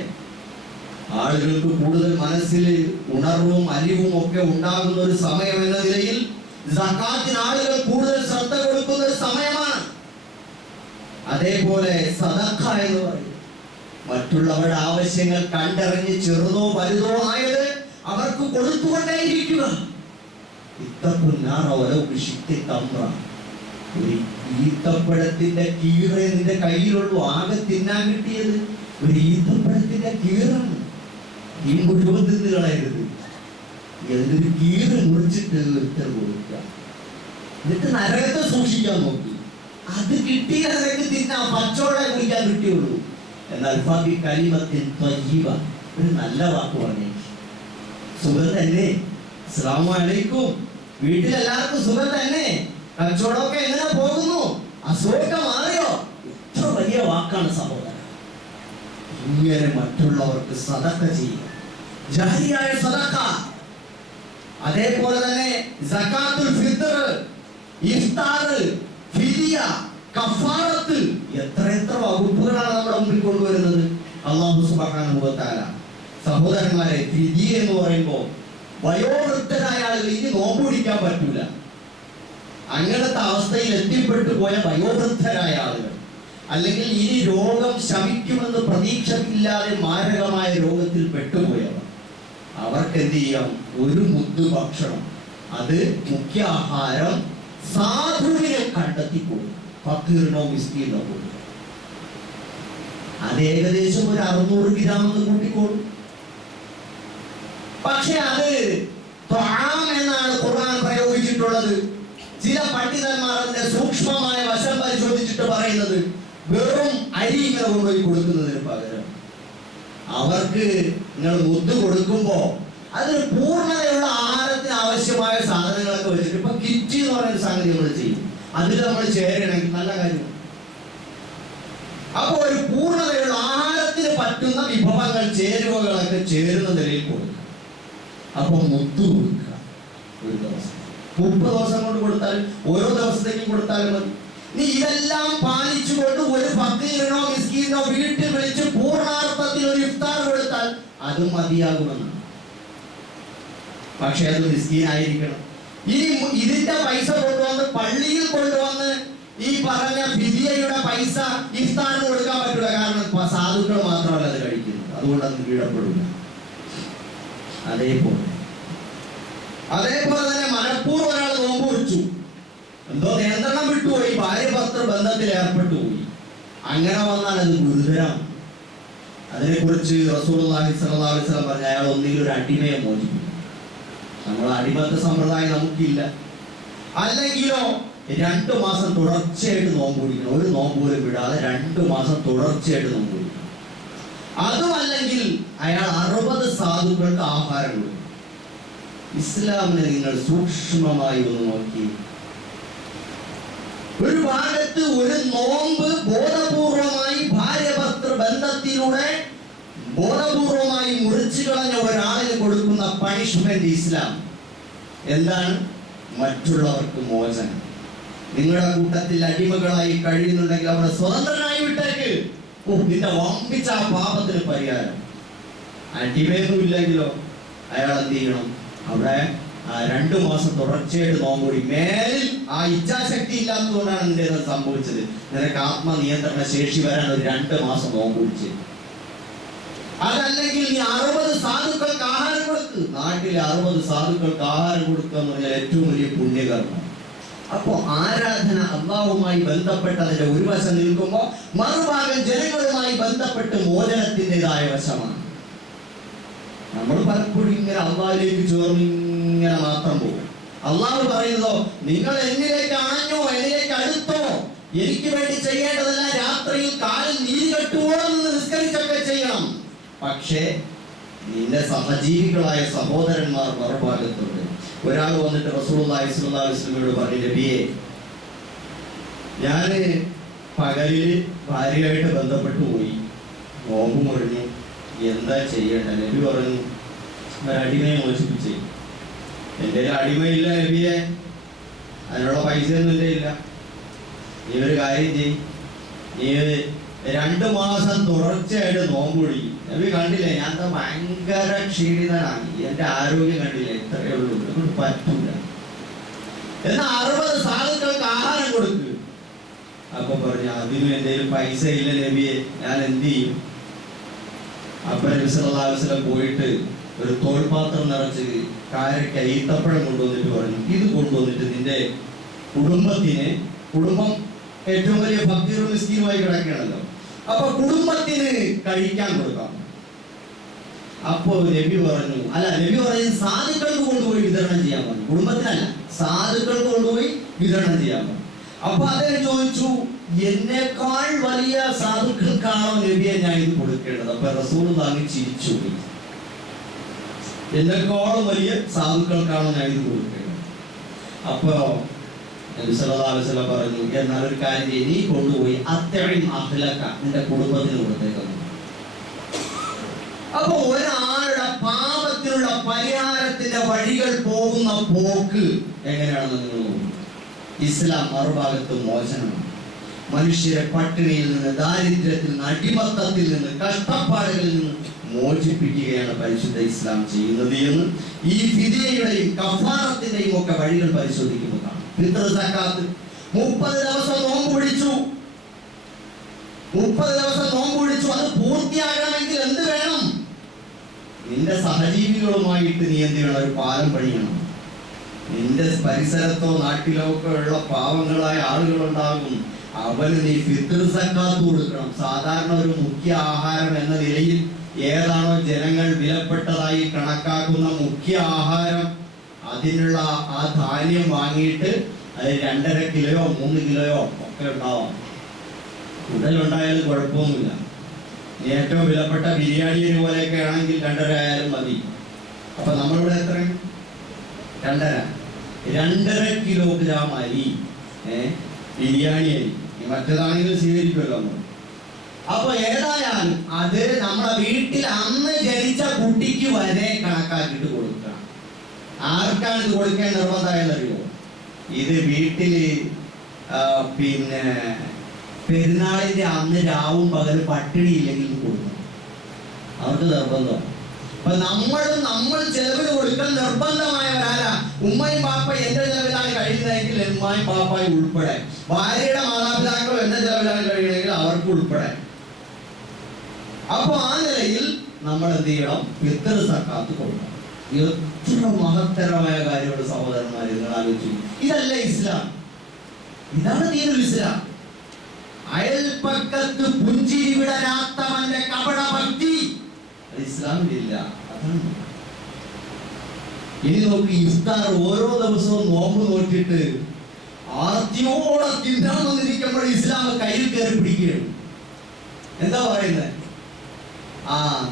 ആളുകൾക്ക് കൂടുതൽ മനസ്സിൽ ഉണർവും അലിവും ഒക്കെ ഉണ്ടാകുന്ന ഒരു സമയം എന്ന നിലയിൽ സക്കാത്തിന് ആളുകൾ കൂടുതൽ ശ്രദ്ധ കൊടുക്കുന്ന ഒരു സമയമാണ്. അതേപോലെ സദഖ എന്ന് പറയും, മറ്റുള്ളവരുടെ ആവശ്യങ്ങൾ കണ്ടറിഞ്ഞ് ചെറുതോ വലുതോ ആയത് അവർക്ക് കൊടുത്തുകൊണ്ടേയിരിക്കുക. ഒരു ഈത്തപ്പഴത്തിന്റെ കീറേ നിന്റെ കയ്യിലുള്ളൂ, ആകെ തിന്നാൻ കിട്ടിയത് ഒരു ഈത്തപ്പഴത്തിന്റെ കീറാണ്. ഈ മുഴുവൻ തിന്ന് കളയരുത്, ഏതൊരു കീറ് മുറിച്ചിട്ട് ഒരുത്തർ കൊടുക്കുക, എന്നിട്ട് നരകത്തെ സൂക്ഷിക്കാൻ നോക്കി. അത് കിട്ടിയ നരകത്ത് തിന്നാൻ പച്ചോടെ കുടിക്കാൻ കിട്ടിയുള്ളൂ. എന്നാൽ കലിമത്തിൻ ത്വയ്യിബ, ഒരു നല്ല വാക്ക് പറഞ്ഞേ, സുഖം തന്നെ, അസ്സലാമു അലൈക്കും, വീട്ടിലെല്ലാവർക്കും സുഖം തന്നെ, കച്ചവടമൊക്കെ എങ്ങനെ പോകുന്നു, അസുഖമൊക്കെ മാറിയോ? ഇത്ര വലിയ വാക്കാണ് സഹോദരൻ. ഇങ്ങനെ മറ്റുള്ളവർക്ക് സദഖ ചെയ്യുക, ജാരിയായ സദഖ. അതേപോലെ തന്നെ സകാത്തുൽ ഫിത്ർ, ഇഫ്താർ, ഫിദിയ, കഫാറത്ത്, എത്ര വകുപ്പുകളാണ് നമ്മുടെ മുമ്പിൽ കൊണ്ടുവരുന്നത് അല്ലാഹു സുബ്ഹാനഹു വ തആല. സഹോദരന്മാരെ, ഫിദി എന്ന് പറയുമ്പോൾ വയോവൃദ്ധരായ ആളുകൾ ഇനി നോമ്പ് പിടിക്കാൻ പറ്റൂല. അങ്ങനത്തെ അവസ്ഥയിൽ എത്തിപ്പെട്ടു പോയ വയോവൃദ്ധരായ ആളുകൾ, അല്ലെങ്കിൽ ഇനി രോഗം ശമിക്കുമെന്ന് പ്രതീക്ഷയില്ലാതെ മാരകമായ രോഗത്തിൽ പെട്ടുപോയവർ, അവർക്ക് എന്ത് ചെയ്യാം? ഒരു മുദ്ദ് ഭക്ഷണം, അത് മുഖ്യ ആഹാരം സാധുവിനെ കണ്ടെത്തിക്കൊടുക്കും. ഫക്കീറിനോ മിസ്കീനോ കൊടുക്കും. അത് ഏകദേശം ഒരു 600 ഗ്രാം എന്ന് കൂട്ടിക്കോളും. പക്ഷെ അത് ത്വആം എന്നാണ് ഖുർആൻ പ്രയോഗിച്ചിട്ടുള്ളത്. ചില പണ്ഡിതന്മാർ അതിന്റെ സൂക്ഷ്മമായ വശം പരിശോധിച്ചിട്ട് പറയുന്നത് വെറും അരി ഇങ്ങനെ കൊണ്ടുപോയി കൊടുക്കുന്നതിന് പകരം അവർക്ക് നിങ്ങൾ മുദ്ദ് കൊടുക്കുമ്പോ അതിന് പൂർണ്ണതയുള്ള ആഹാരത്തിന് ആവശ്യമായ സാധനങ്ങളൊക്കെ വെച്ചിട്ട്, ഇപ്പൊ കിറ്റ് എന്ന് പറയുന്ന സംഗതി നമ്മൾ ചെയ്യും, അതിൽ നമ്മൾ ചേരണമെങ്കിൽ നല്ല കാര്യമാണ്. അപ്പൊ ഒരു പൂർണ്ണതയുള്ള ആഹാരത്തിന് പറ്റുന്ന വിഭവങ്ങൾ, ചേരുവകളൊക്കെ ചേരുന്ന നിലയിൽ കൊടുക്കുക. അപ്പൊ മുദ്ദ് കൊടുക്കുക. ഒരു ദിവസം 30 ദിവസം കൊണ്ട് കൊടുത്താൽ, ഓരോ ദിവസത്തേക്കും കൊടുത്താലും മതി. നീ ഇതെല്ലാം പാലിച്ചുകൊണ്ട് ഒരു ഫക്കീറിനോ മിസ്കീനോ വീട്ടിൽ വിളിച്ച് പൂർണ്ണാർത്ഥത്തിൽ ഒരു ഇഫ്താർ കൊടുത്താൽ അതും മതിയാകുമെന്നാണ്. പക്ഷെ അത് മിസ്കീനായിരിക്കണം. ഇനി ഇതിന്റെ പൈസ കൊണ്ടുവന്ന് പള്ളിയിൽ കൊണ്ടുവന്ന് ഈ പറഞ്ഞ ഫിദിയയുടെ പൈസ ഇഫ്താറിന് കൊടുക്കാൻ പറ്റില്ല. കാരണം സാധുക്കൾ മാത്രമല്ല അത് കഴിക്കുന്നത്, അതുകൊണ്ട് അത് കീഴപ്പെടില്ല. അതേപോലെ തന്നെ മനഃപൂർവ്വം ഒരാൾ നോമ്പ് വെച്ചു, എന്തോ നിയന്ത്രണം വിട്ടുപോയി, ഭാര്യ ഭർത്തൃ ബന്ധത്തിൽ ഏർപ്പെട്ടു പോയി, അങ്ങനെ വന്നാൽ അത് ഗുരുതരം. അതിനെക്കുറിച്ച് റസൂലുള്ളാഹി സ്വല്ലല്ലാഹു അലൈഹി വസല്ലം പറഞ്ഞ അയാൾ ഒന്നുകിൽ ഒരു അടിമയെ മോചിപ്പിക്കും. നമ്മൾ അടിമത്ത സമ്പ്രദായം നമുക്കില്ല. അല്ലെങ്കിലോ 2 മാസം തുടർച്ചയായിട്ട് നോമ്പ് പിടിക്കണം. ഒരു നോമ്പ് പോലും വിടാതെ 2 മാസം തുടർച്ചയായിട്ട് നോമ്പ് പിടിക്കണം. അതുമല്ലെങ്കിൽ അയാൾ 60 സാധുക്കൾക്ക് ആഹാരം കൊടുക്കും. ഇസ്ലാമിനെ നിങ്ങൾ സൂക്ഷ്മമായി ഒന്ന് നോക്കി. ഒരു ഭാഗത്ത് ഒരു നോമ്പ് ബോധപൂർവമായി ഭാര്യ ഭർത്തൃ ബന്ധത്തിലൂടെ ബോധപൂർവമായി മുറിച്ചു കളഞ്ഞ ഒരാളിന് കൊടുക്കുന്ന പണിഷ്മെന്റ് ഇസ്ലാം എന്താണ്? മറ്റുള്ളവർക്ക് മോചനം. നിങ്ങളുടെ കൂട്ടത്തിൽ അടിമകളായി കഴിയുന്നുണ്ടെങ്കിൽ അവരെ സ്വതന്ത്രനായി വിട്ടേക്ക്. നിന്റെ വമ്പിച്ച ആ പാപത്തിന് പരിഹാരം. അടിമയൊന്നും ഇല്ലെങ്കിലോ അയാൾ എന്ത് ചെയ്യണം? അവിടെ 2 മാസം തുടർച്ചയായിട്ട് നോമ്പൂടി. മേലിൽ ആ ഇച്ഛാശക്തി ഇല്ലാത്തതുകൊണ്ടാണ് നിന്റെ സംഭവിച്ചത്. നിനക്ക് ആത്മനിയന്ത്രണ ശേഷി വരാൻ ഒരു 2 മാസം നോമ്പൂടിച്ച്. അതല്ലെങ്കിൽ നീ 60 സാധുക്കൾക്ക് ആഹാരം കൊടുക്ക്. നാട്ടിലെ 60 സാധുക്കൾക്ക് ആഹാരം കൊടുക്കുക എന്ന് പറഞ്ഞാൽ ഏറ്റവും വലിയ പുണ്യകർമ്മം. അപ്പോ ആരാധന അല്ലാഹുവുമായി ബന്ധപ്പെട്ടതിന്റെ ഒരു വശം നിൽക്കുമ്പോൾ മറുഭാഗം ജനങ്ങളുമായി ബന്ധപ്പെട്ട് മോചനത്തിൻ്റെതായ വശമാണ്. നമ്മൾ പലപ്പോഴും ഇങ്ങനെ അള്ളാഹിലേക്ക് ചേർന്ന് ഇങ്ങനെ മാത്രം പോകും. അള്ളാഹു പറയുന്നതോ, നിങ്ങൾ എന്നിലേക്ക് അണഞ്ഞോ, എന്നിലേക്ക് അടുത്തോ, എനിക്ക് വേണ്ടി ചെയ്യേണ്ടതെല്ലാം രാത്രിയിൽ കാലിൽ നീര് കെട്ടുവോളം നിസ്കരിച്ചൊക്കെ ചെയ്യണം. പക്ഷേ നിന്റെ സഹജീവികളായ സഹോദരന്മാർ മറുഭാഗത്തുണ്ട്. ഒരാൾ വന്നിട്ട് റസൂലുള്ളാഹി സ്വല്ലല്ലാഹു അലൈഹി വസല്ലമയോട് പറഞ്ഞു, നബിയെ, ഞാൻ പകലിൽ ഭാര്യയായിട്ട് ബന്ധപ്പെട്ടു പോയി, നോമ്പ് മുറിഞ്ഞു, എന്താ ചെയ്യേണ്ടത്? നബി പറഞ്ഞു, ഒരടിമയെ മോചിപ്പിച്ചേ. എൻ്റെ അടിമയില്ല നബിയെ, അതിനുള്ള പൈസയൊന്നും എൻ്റെ ഇല്ല. നീ ഒരു കാര്യം ചെയ്യും, നീ 2 മാസം തുടർച്ചയായിട്ട് നോമ്പ് പിടിക്കും. നബി കണ്ടില്ലേ, ഞാൻ ഭയങ്കര ക്ഷീണിതനാണ്, എൻ്റെ ആരോഗ്യം കണ്ടില്ലേ, ഇത്രയേ ഉള്ളൂ, അതുകൊണ്ട് പറ്റൂല. എന്നാൽ 60 സാധുക്കൾക്ക് ആഹാരം കൊടുക്ക്. അപ്പൊ പറഞ്ഞു, അതിനും എന്തെങ്കിലും പൈസ ഇല്ല നബിയെ, ഞാൻ എന്ത് ചെയ്യും? അപ്പൊ നബി സല്ലല്ലാഹു അലൈഹി വസല്ലം പോയിട്ട് ഒരു തോൽപാത്രം നിറച്ച് കാരക്ക ഈത്തപ്പഴം കൊണ്ടുവന്നിട്ട് പറഞ്ഞു, ഇത് കൊണ്ടുവന്നിട്ട് നിന്റെ കുടുംബം ഏറ്റവും വലിയ ഫക്കീറും മിസ്കീനുമായി കിടക്കുകയാണല്ലോ, അപ്പൊ കുടുംബത്തിന് കഴിക്കാൻ കൊടുക്കാം. അപ്പോ നബി പറഞ്ഞു, നബി പറയുന്നത് സാധുക്കൾക്ക് കൊണ്ടുപോയി വിതരണം ചെയ്യാൻ പറഞ്ഞു, കുടുംബത്തിനല്ല, സാധുക്കൾക്ക് കൊണ്ടുപോയി വിതരണം ചെയ്യാൻ പറഞ്ഞു. അപ്പൊ അദ്ദേഹം ചോദിച്ചു, എന്നെക്കാൾ വലിയ സാധുക്കൾക്കാണോ നബിയെ ഞാൻ ഇത് കൊടുക്കേണ്ടത്? അപ്പൊ റസൂലുള്ളാഹി ചിരിച്ചു, എന്നെക്കാളും വലിയ സാധുക്കൾക്കാണോ ഞാൻ ഇത് കൊടുക്കേണ്ടത്? അപ്പൊ നബി സല്ലല്ലാഹു അലൈഹി വസല്ലം പറഞ്ഞു, എന്നാൽ ഒരു കാര്യം, നീ കൊണ്ടുപോയി അത്തഇം അഹ്ലക, നിന്റെ കുടുംബത്തിന് കൊടുത്തേക്കുന്നു. അപ്പൊ ഒരാളുടെ പാപത്തിനുള്ള പരിഹാരത്തിന്റെ വഴികൾ പോകുന്ന പോക്ക് എങ്ങനെയാണെന്ന് നിങ്ങൾ നോക്കും. ഇസ്ലാം മറുഭാഗത്ത് മോചനമാണ്. മനുഷ്യരെ പട്ടിണിയിൽ നിന്ന്, ദാരിദ്ര്യത്തിൽ നിന്ന്, അടിമത്തത്തിൽ നിന്ന്, കഷ്ടപ്പാടുകളിൽ നിന്ന് മോചിപ്പിക്കുകയാണ് പരിശുദ്ധ ഇസ്ലാം ചെയ്യുന്നത് എന്ന് ഈ ഫിദിയയുടെയും കഫാറത്തിന്റെയും ഒക്കെ വഴികൾ പരിശോധിക്കുമ്പോൾ കാണാം. ഫിത്ർ സക്കാത്ത് 30 ദിവസം നോമ്പ് പിടിച്ചു. 30 ദിവസം നോമ്പ് പിടിച്ചു. അത് പൂർത്തിയാകണമെങ്കിൽ എന്ത് വേണം? നിന്റെ സഹജീവികളുമായിട്ട് നീ എന്ത് വേണം? ഒരു പാലം പണിയണം. നിന്റെ പരിസരത്തോ നാട്ടിലോ ഒക്കെ ഉള്ള പാവങ്ങളായ ആളുകളുണ്ടാകും. അവന് നീ ഫിത്ർ സക്കാത്ത് കൊടുക്കണം. സാധാരണ ഒരു മുഖ്യ ആഹാരം എന്ന നിലയിൽ ഏതാണോ ജനങ്ങൾ വിലപ്പെട്ടതായി കണക്കാക്കുന്ന മുഖ്യ ആഹാരം, അതിനുള്ള ആ ധാന്യം വാങ്ങിയിട്ട് അത് 2.5 കിലോയോ 3 കിലോയോ ഒക്കെ ഉണ്ടാവാം. കൂടുതലുണ്ടായാലും കുഴപ്പമൊന്നുമില്ല. ഏറ്റവും വിലപ്പെട്ട ബിരിയാണി പോലെയൊക്കെ ആണെങ്കിൽ 2.5 ആയാലും മതി. അപ്പൊ നമ്മളിവിടെ എത്ര? 2.5 കിലോഗ്രാം അരി, ബിരിയാണി അരി. മറ്റേതാണെങ്കിൽ സ്വീകരിക്കുമല്ലോ നമ്മൾ. അപ്പൊ ഏതായാലും അത് നമ്മുടെ വീട്ടിൽ അന്ന് ജനിച്ച കുട്ടിക്ക് വരെ കണക്കാക്കിയിട്ട് കൊടുക്കണം. ആർക്കാണ് ഇത് കൊടുക്കാൻ നിർബന്ധമായെന്നറിയോ? ഇത് വീട്ടില് പിന്നെ പെരുന്നാളിന്റെ അന്ന് രാവും പകലും പട്ടിണി ഇല്ലെങ്കിൽ കൊടുക്കണം. അവർക്ക് നിർബന്ധം. അപ്പൊ നമ്മൾ ചെലവിന് കൊടുക്കാൻ നിർബന്ധമായവരാരാ? ഉമ്മയും പാപ്പയും എന്റെ ചെലവിലാണ് കഴിയുന്നതെങ്കിൽ ഉമ്മയും പാപ്പായും ഉൾപ്പെടെ, ഭാര്യയുടെ മാതാപിതാക്കളും എന്റെ ചെലവിലാണ് കഴിയുന്നതെങ്കിൽ അവർക്ക് ഉൾപ്പെടെ. അപ്പൊ ആ നിലയിൽ നമ്മൾ എന്ത് ചെയ്യണം? ഫിത്ർ സക്കാത്ത് കൊടുക്കണം. എത്ര മഹത്തരമായ കാര്യമുള്ള സഹോദരന്മാരെ നിങ്ങൾ ആലോചിച്ചു. ഇതല്ല ഇസ്ലാം. ഇതാണ് ദീനുൽ ഇസ്ലാം. അയൽപക്കത്ത് പുഞ്ചിരി വിടരാത്തവന്റെ കപടഭക്തി ഇസ്ലാമിലില്ല. അതാണ്. ഇനി നോക്കി, ഇഫ്താർ ഓരോ ദിവസവും നോമ്പ് നോക്കിയിട്ട് ആർത്തിയോടെ തിന്നാൻ വന്നിരിക്കുമ്പോൾ ഇസ്ലാം കയ്യിൽ കയറി പിടിക്കുകയാണ്. എന്താ പറയുന്നത്?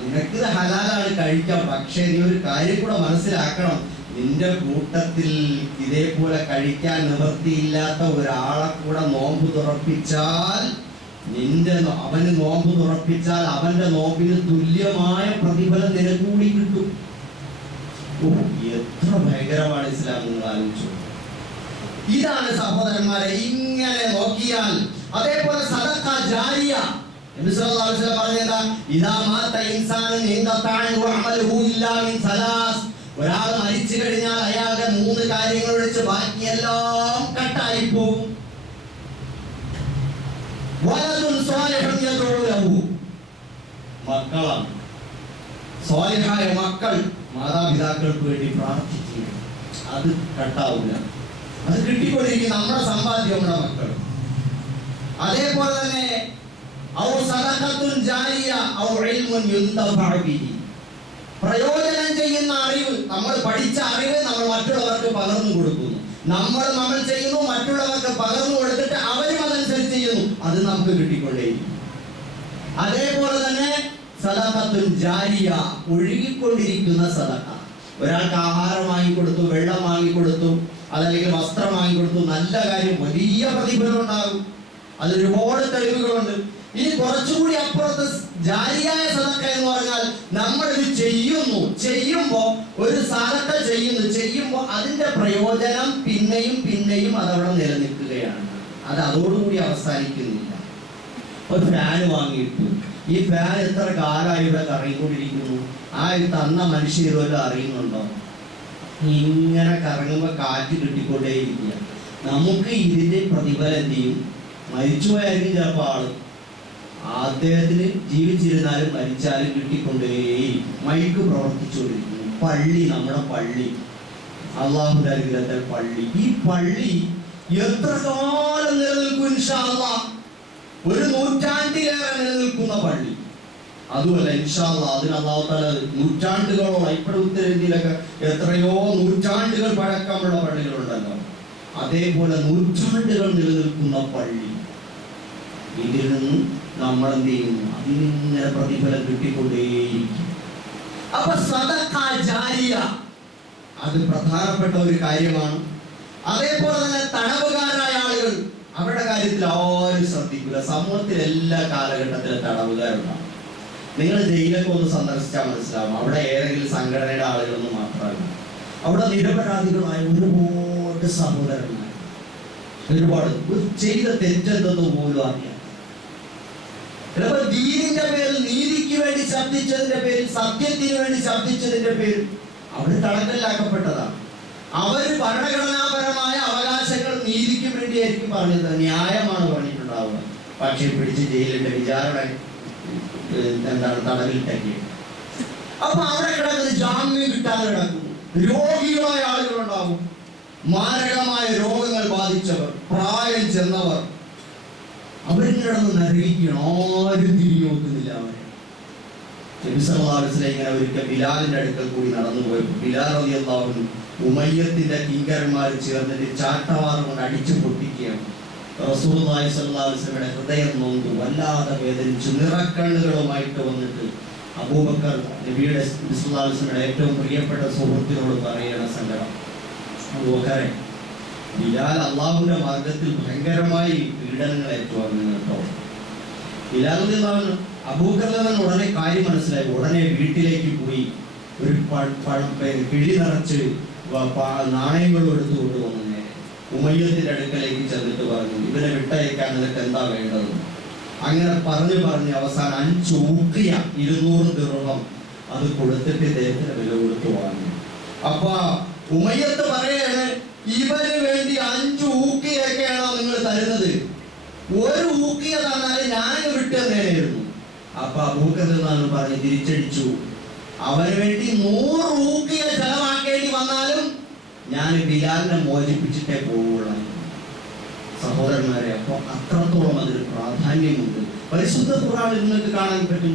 നിനക്ക് ഹലാലാണ് കഴിക്കാം, പക്ഷെ നീ ഒരു കാര്യം കൂടെ മനസ്സിലാക്കണം. നിന്റെ കൂട്ടത്തിൽ ഇതേപോലെ കഴിക്കാൻ നിവൃത്തിയില്ലാത്ത ഒരാളെ കൂടെ നോമ്പ് തുറപ്പിച്ചാൽ അവന് നോമ്പ് തുറപ്പിച്ചാൽ അവന്റെ നോമ്പിന് തുല്യമായ പ്രതിഫലം നിനക്ക് കൂടി കിട്ടും. എത്ര ഭയങ്കരമാണ് ഇസ്ലാം, നിങ്ങൾ ആലോചിച്ചു. ഇതാണ് സഹോദരന്മാരെ. ഇങ്ങനെ നോക്കിയാൽ അതേപോലെ സദഖ ജാരിയ ഒരാൾ മരിച്ചു കഴിഞ്ഞാൽ അയാളുടെ 3 കാര്യങ്ങൾ ഒഴിച്ച് ബാക്കിയെല്ലാം കട്ടായി പോകും. മക്കളാണ്, സ്വാലിഹായ മക്കൾ മാതാപിതാക്കൾക്ക് വേണ്ടി പ്രാർത്ഥിക്കുക. അത് കട്ടാവില്ല. അത് കിട്ടിക്കൊണ്ടിരിക്കും. നമ്മുടെ സമ്പാദ്യം നമ്മുടെ മക്കൾ. അതേപോലെ തന്നെ പ്രയോജനം ചെയ്യുന്ന അറിവ്, നമ്മൾ പഠിച്ച അറിവ് നമ്മൾ മറ്റുള്ളവർക്ക് പകർന്നു കൊടുക്കുന്നു. നമ്മൾ ചെയ്യുന്നു, മറ്റുള്ളവർക്ക് പകർന്നു കൊടുത്തിട്ട് അവരും അതനുസരിച്ച് ചെയ്യുന്നു. അത് നമുക്ക് കിട്ടിക്കൊണ്ടേയിരിക്കും. അതേപോലെ തന്നെ സദഖത്തുൻ ജാരിയ, ഒഴുകിക്കൊണ്ടിരിക്കുന്ന സദഖ. ഒരാൾക്ക് ആഹാരം വാങ്ങിക്കൊടുത്തു, വെള്ളം വാങ്ങിക്കൊടുത്തു, അതല്ലെങ്കിൽ വസ്ത്രം വാങ്ങിക്കൊടുത്തു, നല്ല കാര്യം, വലിയ പ്രതിഫലം ഉണ്ടാകും. അതിലൊരുപാട് തെളിവുകളുണ്ട്. ഇനി കുറച്ചുകൂടി അപ്പുറത്ത് ജാരിയായ സദഖ എന്ന് പറഞ്ഞാൽ നമ്മൾ ഇത് ചെയ്യുമ്പോ ഒരു സദഖ ചെയ്യുമ്പോ അതിന്റെ പ്രയോജനം പിന്നെയും അതവിടെ നിലനിൽക്കുകയാണ്. അത് അതോടുകൂടി അവസാനിക്കുന്നില്ല. ഒരു ഫാൻ വാങ്ങിയിട്ടു, ഈ ഫാൻ എത്ര കാലമായി ഇവിടെ കറങ്ങിക്കൊണ്ടിരിക്കുന്നു. ആ തന്ന മനുഷ്യൻ ഇതുവരെ അറിയുന്നുണ്ടോ? ഇങ്ങനെ കറങ്ങുമ്പോ കാറ്റ് കിട്ടിക്കൊണ്ടേയിരിക്കുക. നമുക്ക് ഇതിന്റെ പ്രതിഫലം എന്ത് ചെയ്യും? മരിച്ചുപോയായിരിക്കും ചിലപ്പോൾ ആള്, അദ്ദേഹത്തിന് ജീവിച്ചിരുന്നാലും മരിച്ചാലും കിട്ടിക്കൊണ്ടേയിരിക്കും. മൈക്ക് പ്രവർത്തിച്ചുകൊണ്ടിരിക്കുന്നു. പള്ളി, നമ്മുടെ പള്ളി, അള്ളാഹു അനുഗ്രഹത്തിൽ പള്ളി. ഈ പള്ളി എത്ര കാലം നിലനിൽക്കും? ഇൻഷാ അല്ലാഹ് 1 നൂറ്റാണ്ടിലേറെ നിലനിൽക്കുന്ന പള്ളി. അതുമല്ല, ഇൻഷാ അല്ലാഹ് അതിന് അല്ലാഹു തആല നൂറ്റാണ്ടുകളോളം, ഇപ്പോൾ ഉത്തരേന്ത്യയിലൊക്കെ എത്രയോ നൂറ്റാണ്ടുകൾ പഴക്കമുള്ള പള്ളികളുണ്ടല്ലോ. അതേപോലെ നൂറ്റാണ്ടുകൾ നിലനിൽക്കുന്ന പള്ളി. ഇതിൽ നിന്നും നമ്മൾ എന്ത് ചെയ്യുന്നു? അതിനിങ്ങനെ പ്രതിഫലം കിട്ടിക്കൊണ്ടേയിരിക്കും. അപ്പൊ സദഖ ജാരിയ അത് പ്രധാനപ്പെട്ട ഒരു കാര്യമാണ്. അതേപോലെ തന്നെ തടവുകാരായ ആളുകൾ, അവരുടെ കാര്യത്തിൽ ആരും ശ്രദ്ധിക്കില്ല. സമൂഹത്തിൽ എല്ലാ കാലഘട്ടത്തിലും തടവുകാരുണ്ടാവും. നിങ്ങൾ ജയിലൊക്കെ ഒന്ന് സന്ദർശിച്ചാൽ മനസ്സിലാവും. അവിടെ ഏതെങ്കിലും സംഘടനയുടെ ആളുകളൊന്നും മാത്രമല്ല, അവിടെ നിരപരാധികളായ ഒരുപാട് സഹോദരന്മാർ. ഒരുപാട് ചെയ്ത തെറ്റെന്തെന്ന് പോലും അറിയാം. ചിലപ്പോൾ ദീനിന്റെ പേരിൽ, നീതിക്ക് വേണ്ടി ശബ്ദിച്ചതിന്റെ പേരിൽ, സത്യത്തിന് വേണ്ടി ശബ്ദിച്ചതിന്റെ പേരിൽ അവർ തടങ്കലിലാക്കപ്പെട്ടതാണ്. അവര് ഭരണഘടനാപരമായ അവകാശങ്ങൾ നീതിക്ക് വേണ്ടിയായിരിക്കും പറഞ്ഞത്, ന്യായമാണ് പറഞ്ഞിട്ടുണ്ടാവുക. പക്ഷെ പിടിച്ച് ജയിലിട്ട് വിചാരണ തടവിലിട്ടേക്ക്. അപ്പൊ അവിടെ കിടക്കുന്നത് ജാമ്യം കിട്ടാതെ കിടക്കുന്നു. രോഗികളായ ആളുകളുണ്ടാവും, മാരകമായ രോഗങ്ങൾ ബാധിച്ചവർ, പ്രായം ചെന്നവർ, അവരും കിടന്ന് നരകിക്കണം. ആരും തിരിഞ്ഞു നോക്കുന്നില്ല അവരെ. ഇങ്ങനെ ഒരിക്കൽ ബിലാലിന്റെ അടുക്കൽ കൂടി നടന്നുപോയി. ബിലാൽ റളിയല്ലാഹു അൻഹു ഉമയ്യത്തിന്റെ കിങ്കരന്മാർ ചേർന്നിട്ട് ചാട്ടവാറ് കൊണ്ട് അടിച്ചു പൊട്ടിക്കുകയാണ്. റസൂലുള്ളാഹി സ്വല്ലല്ലാഹു അലൈഹി വസല്ലമയുടെ ഹൃദയം നൊന്തു, വല്ലാതെ വേദനിച്ചു. നിറക്കണ്ണുകളുമായിട്ട് വന്നിട്ട് അബൂബക്കർ നബിയുടെ സ്വല്ലല്ലാഹു അലൈഹി വസല്ലമയുടെ ഏറ്റവും പ്രിയപ്പെട്ട സുഹൃത്തിനോട് പറയണ സങ്കടം, അബൂബക്കറെ, ബിലാൽ അള്ളാഹുവിന്റെ മാർഗത്തിൽ ഭയങ്കരമായി പീഡനങ്ങൾ ഏറ്റുവാങ്ങുന്നു കേട്ടോ. ബിലാൽ അബൂബക്കർ ഉടനെ കാര്യം മനസ്സിലായി. ഉടനെ വീട്ടിലേക്ക് പോയി ഒരു കിഴി നിറച്ച് നാണയങ്ങൾ എടുത്തു കൊണ്ടുവന്നു നേരെ ഉമയ്യത്തിന്റെ അടുക്കലേക്ക് ചെന്നിട്ട് പറഞ്ഞു, ഇവനെ വിട്ടയക്കാൻ നിനക്ക് എന്താ വേണ്ടത്? അങ്ങനെ പറഞ്ഞ് അവസാനം 5 ഊക്കിയ 200 ദിർഹം അത് കൊടുത്തിട്ട് ഇദ്ദേഹത്തിന് വില കൊടുത്തു വാങ്ങി. അപ്പൊ ഉമയ്യത്ത് പറയാണ്, ഇവന് വേണ്ടി 5 ഊക്കിയൊക്കെയാണോ നിങ്ങൾ തരുന്നത്? 1 ഊക്കിയ തന്നാല് ഞാൻ വിട്ടുതന്നേനായിരുന്നു. അപ്പൊ അബൂബക്കർ പറഞ്ഞ് തിരിച്ചടിച്ചു, അവന് വേണ്ടി 100 ഊക്കിയ ചെലവാക്കേണ്ടി വന്നാലും ഞാൻ ബിലാലിനെ മോചിപ്പിച്ചിട്ടേ പോവുള്ളൂ. സഹോദരന്മാരെ, അപ്പൊ അത്രത്തോളം അതിന് പ്രാധാന്യമുണ്ട്. പരിശുദ്ധ ഖുർആനിൽ നിങ്ങൾക്ക് കാണാൻ പറ്റും,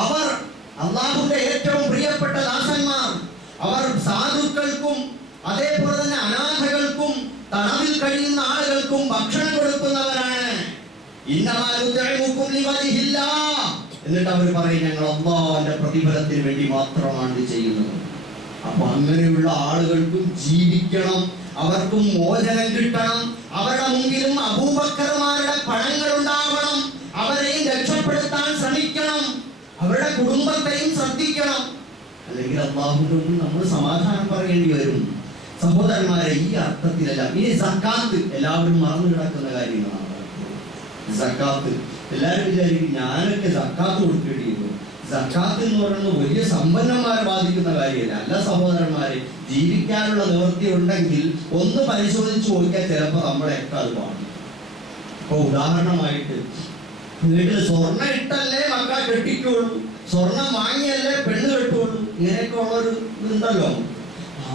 അവർ അല്ലാഹുവിന്റെ ഏറ്റവും പ്രിയപ്പെട്ട ദാസന്മാർ, അവർ സാധുക്കൾക്കും അതേപോലെ തന്നെ അനാഥകൾക്കും തണവിൽ കഴിയുന്ന ആളുകൾക്കും ഭക്ഷണം കൊടുക്കുന്നവരാണ്. എന്നിട്ട് അവർ പറയും, ഞങ്ങൾ അല്ലാഹുവിന്റെ പ്രതിഫലത്തിന് വേണ്ടി മാത്രമാണ് ഇത് ചെയ്യുന്നത്. അപ്പൊ അങ്ങനെയുള്ള ആളുകൾക്കും ജീവിക്കണം, അവർക്കും മോചനം കിട്ടണം. അവരുടെ മുമ്പിലും അബൂബക്കർമാരുടെ പഴങ്ങൾ ഉണ്ടാവണം. അവരെയും രക്ഷപ്പെടുത്താൻ ശ്രമിക്കണം, അവരുടെ കുടുംബത്തെയും ശ്രദ്ധിക്കണം. അല്ലെങ്കിൽ അല്ലാഹുവിന്റെ മുമ്പിൽ നമ്മൾ സമാധാനം പറയേണ്ടി വരും. സഹോദരന്മാരെ, ഈ അർത്ഥത്തിലല്ല. ഇനി സക്കാത്ത് എല്ലാവരും മറന്നു കിടക്കുന്ന കാര്യങ്ങളാണ്. സക്കാത്ത് എല്ലാവരും വിചാരിക്കും ഞാനൊക്കെ സക്കാത്ത് കൊടുക്കേണ്ടി വരും. സക്കാത്ത് എന്ന് പറയുന്നത് വലിയ സമ്പന്നന്മാരെ ബാധിക്കുന്ന കാര്യമല്ല. അല്ല സഹോദരന്മാരെ, ജീവിക്കാനുള്ള നിവൃത്തി ഉണ്ടെങ്കിൽ ഒന്ന് പരിശോധിച്ച് നോക്കിയാൽ ചിലപ്പോൾ നമ്മളെയൊക്കെ അത് കാണും. ഇപ്പൊ ഉദാഹരണമായിട്ട്, വീട്ടിൽ സ്വർണ്ണം ഇട്ടല്ലേ മക്കളെ കെട്ടിക്കുള്ളൂ, സ്വർണം വാങ്ങിയല്ലേ പെണ്ണ് കെട്ടുള്ളൂ, ഇങ്ങനെയൊക്കെ ഉള്ളൊരു ഇതുണ്ടല്ലോ.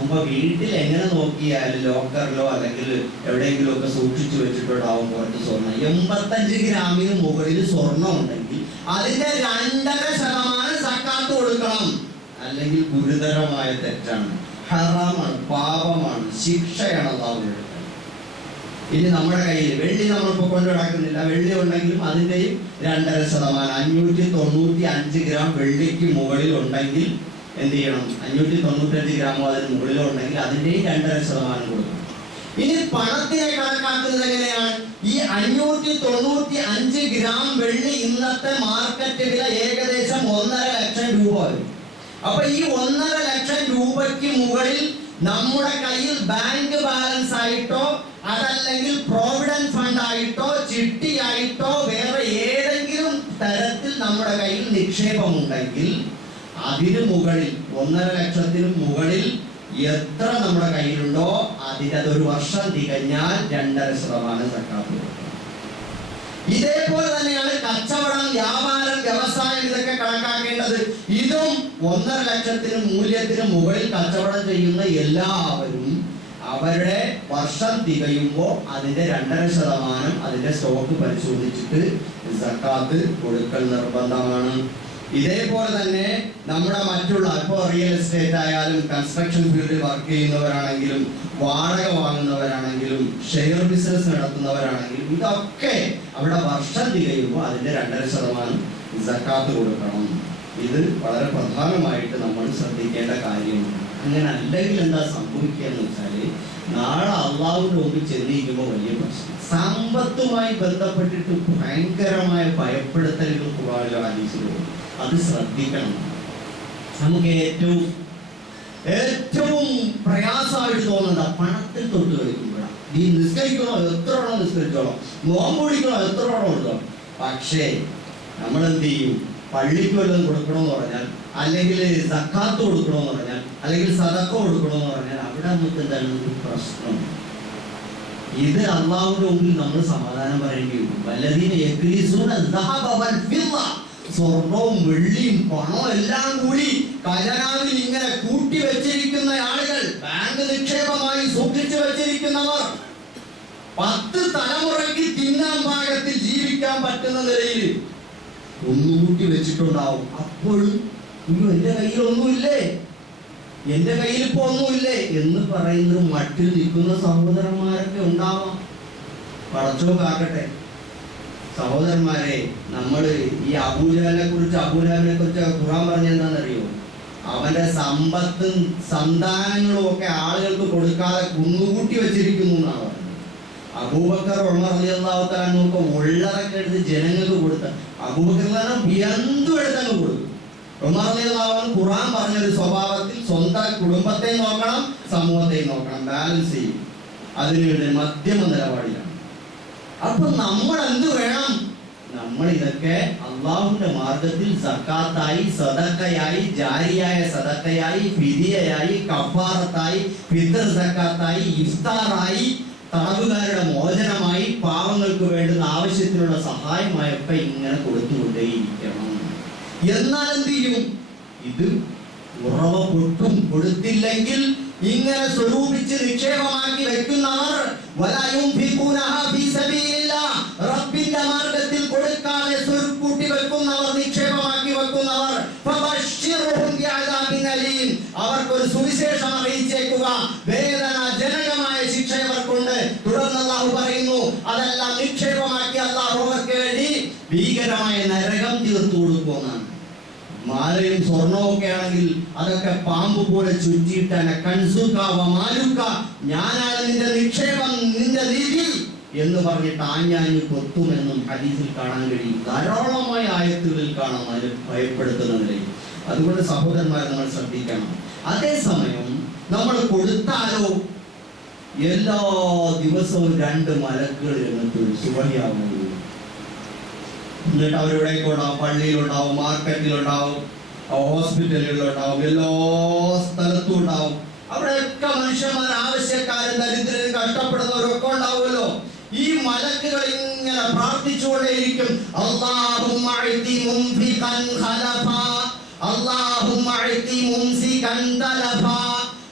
അപ്പൊ വീട്ടിൽ എങ്ങനെ നോക്കിയാലും ലോക്കറിലോ അല്ലെങ്കിൽ എവിടെയെങ്കിലും ഒക്കെ സൂക്ഷിച്ചു വെച്ചിട്ടുണ്ടാവും കുറച്ച് സ്വർണം. 85 ഗ്രാമിന് മുകളിൽ സ്വർണം ഉണ്ടെങ്കിൽ അതിന്റെ 2.5% സക്കാത്ത് കൊടുക്കണം. അല്ലെങ്കിൽ ഗുരുതരമായ തെറ്റാണ്, ഹറാമാണ്, പാപമാണ്, ശിക്ഷയാണ് അല്ലാഹുവിന്റെ. ഇനി നമ്മുടെ കയ്യിൽ വെള്ളി നമ്മളിപ്പോ കൊണ്ടു നടക്കുന്നില്ല, വെള്ളി ഉണ്ടെങ്കിലും അതിന്റെയും 2.5%, 595 ഗ്രാം വെള്ളിക്ക് മുകളിൽ ഉണ്ടെങ്കിൽ എന്ത് ചെയ്യണം? 595 ഗ്രാമോ അതിന് മുകളിലോ ഉണ്ടെങ്കിൽ അതിന്റെയും 2.5% കൊടുക്കണം. ഇനി പണത്തിനെ കണക്കാക്കുന്നത് എങ്ങനെയാണ്? ഈ 595 ഗ്രാം വെള്ളി ഇന്നത്തെ മാർക്കറ്റ് വില ഏകദേശം 1.5 ലക്ഷം രൂപ വരും. അപ്പൊ ഈ 1.5 ലക്ഷം രൂപയ്ക്ക് മുകളിൽ നമ്മുടെ കയ്യിൽ ബാങ്ക് ബാലൻസ് ആയിട്ടോ അതല്ലെങ്കിൽ പ്രോവിഡന്റ് ഫണ്ട് ആയിട്ടോ ചിട്ടിയായിട്ടോ വേറെ ഏതെങ്കിലും തരത്തിൽ നമ്മുടെ കയ്യിൽ നിക്ഷേപമുണ്ടെങ്കിൽ അതിന് മുകളിൽ 1.5 ലക്ഷത്തിന് മുകളിൽ എത്ര നമ്മുടെ കയ്യിലുണ്ടോ അതിന്റെ അതൊരു വർഷം തികഞ്ഞാൽ 2.5% സക്കാത്ത് കൊടുക്കണം. ഇതേപോലെ തന്നെയാണ് കച്ചവടം, വ്യാപാരം, വ്യവസായം ഇതൊക്കെ കണക്കാക്കേണ്ടത്. ഇതും 1.5 ലക്ഷത്തിന് മൂല്യത്തിന് മുകളിൽ കച്ചവടം ചെയ്യുന്ന എല്ലാവരും അവരുടെ വർഷം തികയുമ്പോൾ അതിന്റെ 2.5% അതിന്റെ സ്റ്റോക്ക് പരിശോധിച്ചിട്ട് സക്കാത്ത് കൊടുക്കൽ നിർബന്ധമാണ്. ഇതേപോലെ തന്നെ നമ്മുടെ മറ്റുള്ള ഇപ്പോൾ റിയൽ എസ്റ്റേറ്റ് ആയാലും കൺസ്ട്രക്ഷൻ ഫീൽഡിൽ വർക്ക് ചെയ്യുന്നവരാണെങ്കിലും വാടക വാങ്ങുന്നവരാണെങ്കിലും ഷെയർ ബിസിനസ് നടത്തുന്നവരാണെങ്കിലും ഇതൊക്കെ അവിടെ വർഷം തികയുമ്പോൾ അതിന്റെ 2.5% സക്കാത്ത് കൊടുക്കണം. ഇത് വളരെ പ്രധാനമായിട്ട് നമ്മൾ ശ്രദ്ധിക്കേണ്ട കാര്യമാണ്. അങ്ങനെ അല്ലെങ്കിൽ എന്താ സംഭവിക്കുക എന്ന് വെച്ചാല് നാളെ അള്ളാഹുവിന്റെ മുമ്പിൽ ചെന്നിരിക്കുമ്പോൾ വലിയ പ്രശ്നം, സമ്പത്തുമായി ബന്ധപ്പെട്ടിട്ട് ഭയങ്കരമായ ഭയപ്പെടുത്തലുകൾ ഖുർആനിലും ഹദീസിലും. അത് ശ്രദ്ധിക്കണം. നമുക്ക് ഏറ്റവും ഏറ്റവും പ്രയാസമായിട്ട് തോന്നുന്നത് പണത്തിൽ തൊട്ട് കളിക്കുമ്പോഴാണ്. നീ നിസ്കരിക്കണോ എത്ര വേണോ നിസ്കരിച്ചോളാം, നോമ്പ് പിടിക്കണോ എത്ര വേണോ എടുത്തോ. പക്ഷേ നമ്മൾ എന്ത് ചെയ്യും? പള്ളിക്ക് വല്ലതും കൊടുക്കണമെന്ന് പറഞ്ഞാൽ, അല്ലെങ്കിൽ സക്കാത്ത് കൊടുക്കണമെന്ന് പറഞ്ഞാൽ, അല്ലെങ്കിൽ സദക്ക കൊടുക്കണമെന്ന് പറഞ്ഞാൽ അവിടെ നമുക്ക് എന്താണ് ഒരു പ്രശ്നം. ഇത് അള്ളാഹുവിന്റെ മുമ്പിൽ നമ്മൾ സമാധാനം പറയേണ്ടി വരും. വല്ലദീന യക്രീസൂന ദഹബ വൽ ഫിദ്ദ, സ്വർണവും വെള്ളിയും പണവും എല്ലാം കൂടി ഖജനാവിൽ ഇങ്ങനെ കൂട്ടി വെച്ചിരിക്കുന്ന ആളുകൾ, ബാങ്ക് നിക്ഷേപമായി സൂക്ഷിച്ചു വെച്ചിരിക്കുന്നവർ, 10 തലമുറയ്ക്ക് തിന്നാൻ പാകത്തിൽ ജീവിക്കാൻ പറ്റുന്ന നിലയിൽ ഒന്നുകൂട്ടി വെച്ചിട്ടുണ്ടാവും. അപ്പോഴും എന്റെ കയ്യിൽ ഒന്നുമില്ലേ, എന്റെ കയ്യിൽ ഇപ്പൊ ഒന്നുമില്ലേ എന്ന് പറയുന്നത് മട്ടിൽ നിൽക്കുന്ന സഹോദരന്മാരൊക്കെ ഉണ്ടാവാം. പടച്ചോ കാക്കട്ടെ. സഹോദരന്മാരെ, നമ്മൾ ഈ അബൂജഹലിനെ കുറിച്ച് ഖുർആൻ പറഞ്ഞെന്താണെന്നറിയോ? അവന്റെ സമ്പത്തും സന്താനങ്ങളും ഒക്കെ ആളുകൾക്ക് കൊടുക്കാതെ കുന്നുകൂട്ടി വെച്ചിരിക്കുന്നു എന്നാണ് പറഞ്ഞത്. അബൂബക്കർ ഉമർ റളിയല്ലാഹു തആല അൻഹു ഉള്ളതൊക്കെ എടുത്ത് ജനങ്ങൾക്ക് കൊടുത്ത, അബൂബക്കർ എന്തും എടുത്തങ്ങ് കൊടുത്തു. ഉമർ റളിയല്ലാഹു അൻഹു ഖുർആൻ പറഞ്ഞൊരു സ്വഭാവത്തിൽ സ്വന്തം കുടുംബത്തെ നോക്കണം, സമൂഹത്തെ നോക്കണം, ബാലൻസ് ചെയ്യും. അതിനുവേണ്ടി മധ്യമ നിലപാടിലാണ്. അപ്പൊ നമ്മൾ എന്ത് വേണം? നമ്മൾ ഇതൊക്കെ അള്ളാഹുവിന്റെ മാർഗത്തിൽ സക്കാത്തായി, സദക്കയായി, ജാരിയായ സദക്കയായി, ഫിദിയയായി, കഫാറത്തായി, ഫിത്ർ സക്കാത്തായി, ഇഫ്താറായി, തടവുകാരുടെ മോചനമായി, പാവങ്ങൾക്ക് വേണ്ടുന്ന ആവശ്യത്തിനുള്ള സഹായമായൊക്കെ ഇങ്ങനെ കൊടുത്തുകൊണ്ടേയിരിക്കണം. എന്നാൽ എന്ത് ചെയ്യും? ഇത് ഉറവ പൊട്ടും. കൊടുത്തില്ലെങ്കിൽ ഇങ്ങനെ സ്വരൂപിച്ച് നിക്ഷേപമാക്കി വെക്കുന്നവർ, റബ്ബിന്റെ മാർഗത്തിൽ കൊടുക്കാതെ സ്വരുക്കൂട്ടി വെക്കുന്നവർ, നിക്ഷേപമാക്കി വെക്കുന്നവർ, അവർക്കൊരു സുവിശേഷം അറിയിച്ചേക്കുക, വേദനാജനകമായ ശിക്ഷ അവർക്കുണ്ട്. തുടർന്ന് അല്ലാഹു പറയുന്നു, അതെല്ലാം നിക്ഷേപമാക്കി അല്ലാഹു അവർക്ക് വേണ്ടി ഭീകരമായ നരകം തീർത്തു കൊടുക്കുമെന്നാണ്. മാലയും സ്വർണവും ഒക്കെ ആണെങ്കിൽ അതൊക്കെ പാമ്പ് പോലെ ചുറ്റിയിട്ടാണ്. ഞാനാണ് നിന്റെ നിക്ഷേപം, നിന്റെ നിധി എന്ന് പറഞ്ഞിട്ട് ആഞ്ഞാഞ്ഞ് കൊത്തുമെന്നും ഹദീസിൽ കാണാൻ കഴിയും. ധാരാളമായ ആയത്തുകളിൽ കാണാം അതിൽ ഭയപ്പെടുത്തുന്ന നിലയിൽ. അതുകൊണ്ട് സഹോദരന്മാരെ നമ്മൾ ശ്രദ്ധിക്കണം. അതേസമയം നമ്മൾ കൊടുത്താലോ എല്ലാ ദിവസവും 2 മലക്കുകൾ രംഗത്ത് സുബഹിയാവുന്നത്. എന്നിട്ട് അവരിവിടേക്ക് ഉണ്ടാവും, പള്ളിയിലുണ്ടാവും, മാർക്കറ്റിലുണ്ടാവും, ഹോസ്പിറ്റലുകളിലുണ്ടാവും, എല്ലാ സ്ഥലത്തും ഉണ്ടാവും. അവിടെയൊക്കെ മനുഷ്യന്മാർ, ആവശ്യക്കാരും ദരിദ്രരും കഷ്ടപ്പെടുന്നവരൊക്കെ ഉണ്ടാവുമല്ലോ. ഈ മലക്കുകൾ ഇങ്ങനെ പ്രാർത്ഥിച്ചുകൊണ്ടേയിരിക്കും. അല്ലാഹുമ്മ അഅതി മുൻഫിഖൻ ഖലഫാ, അല്ലാഹുമ്മ അഅതി മുംസികൻ തലഫാ.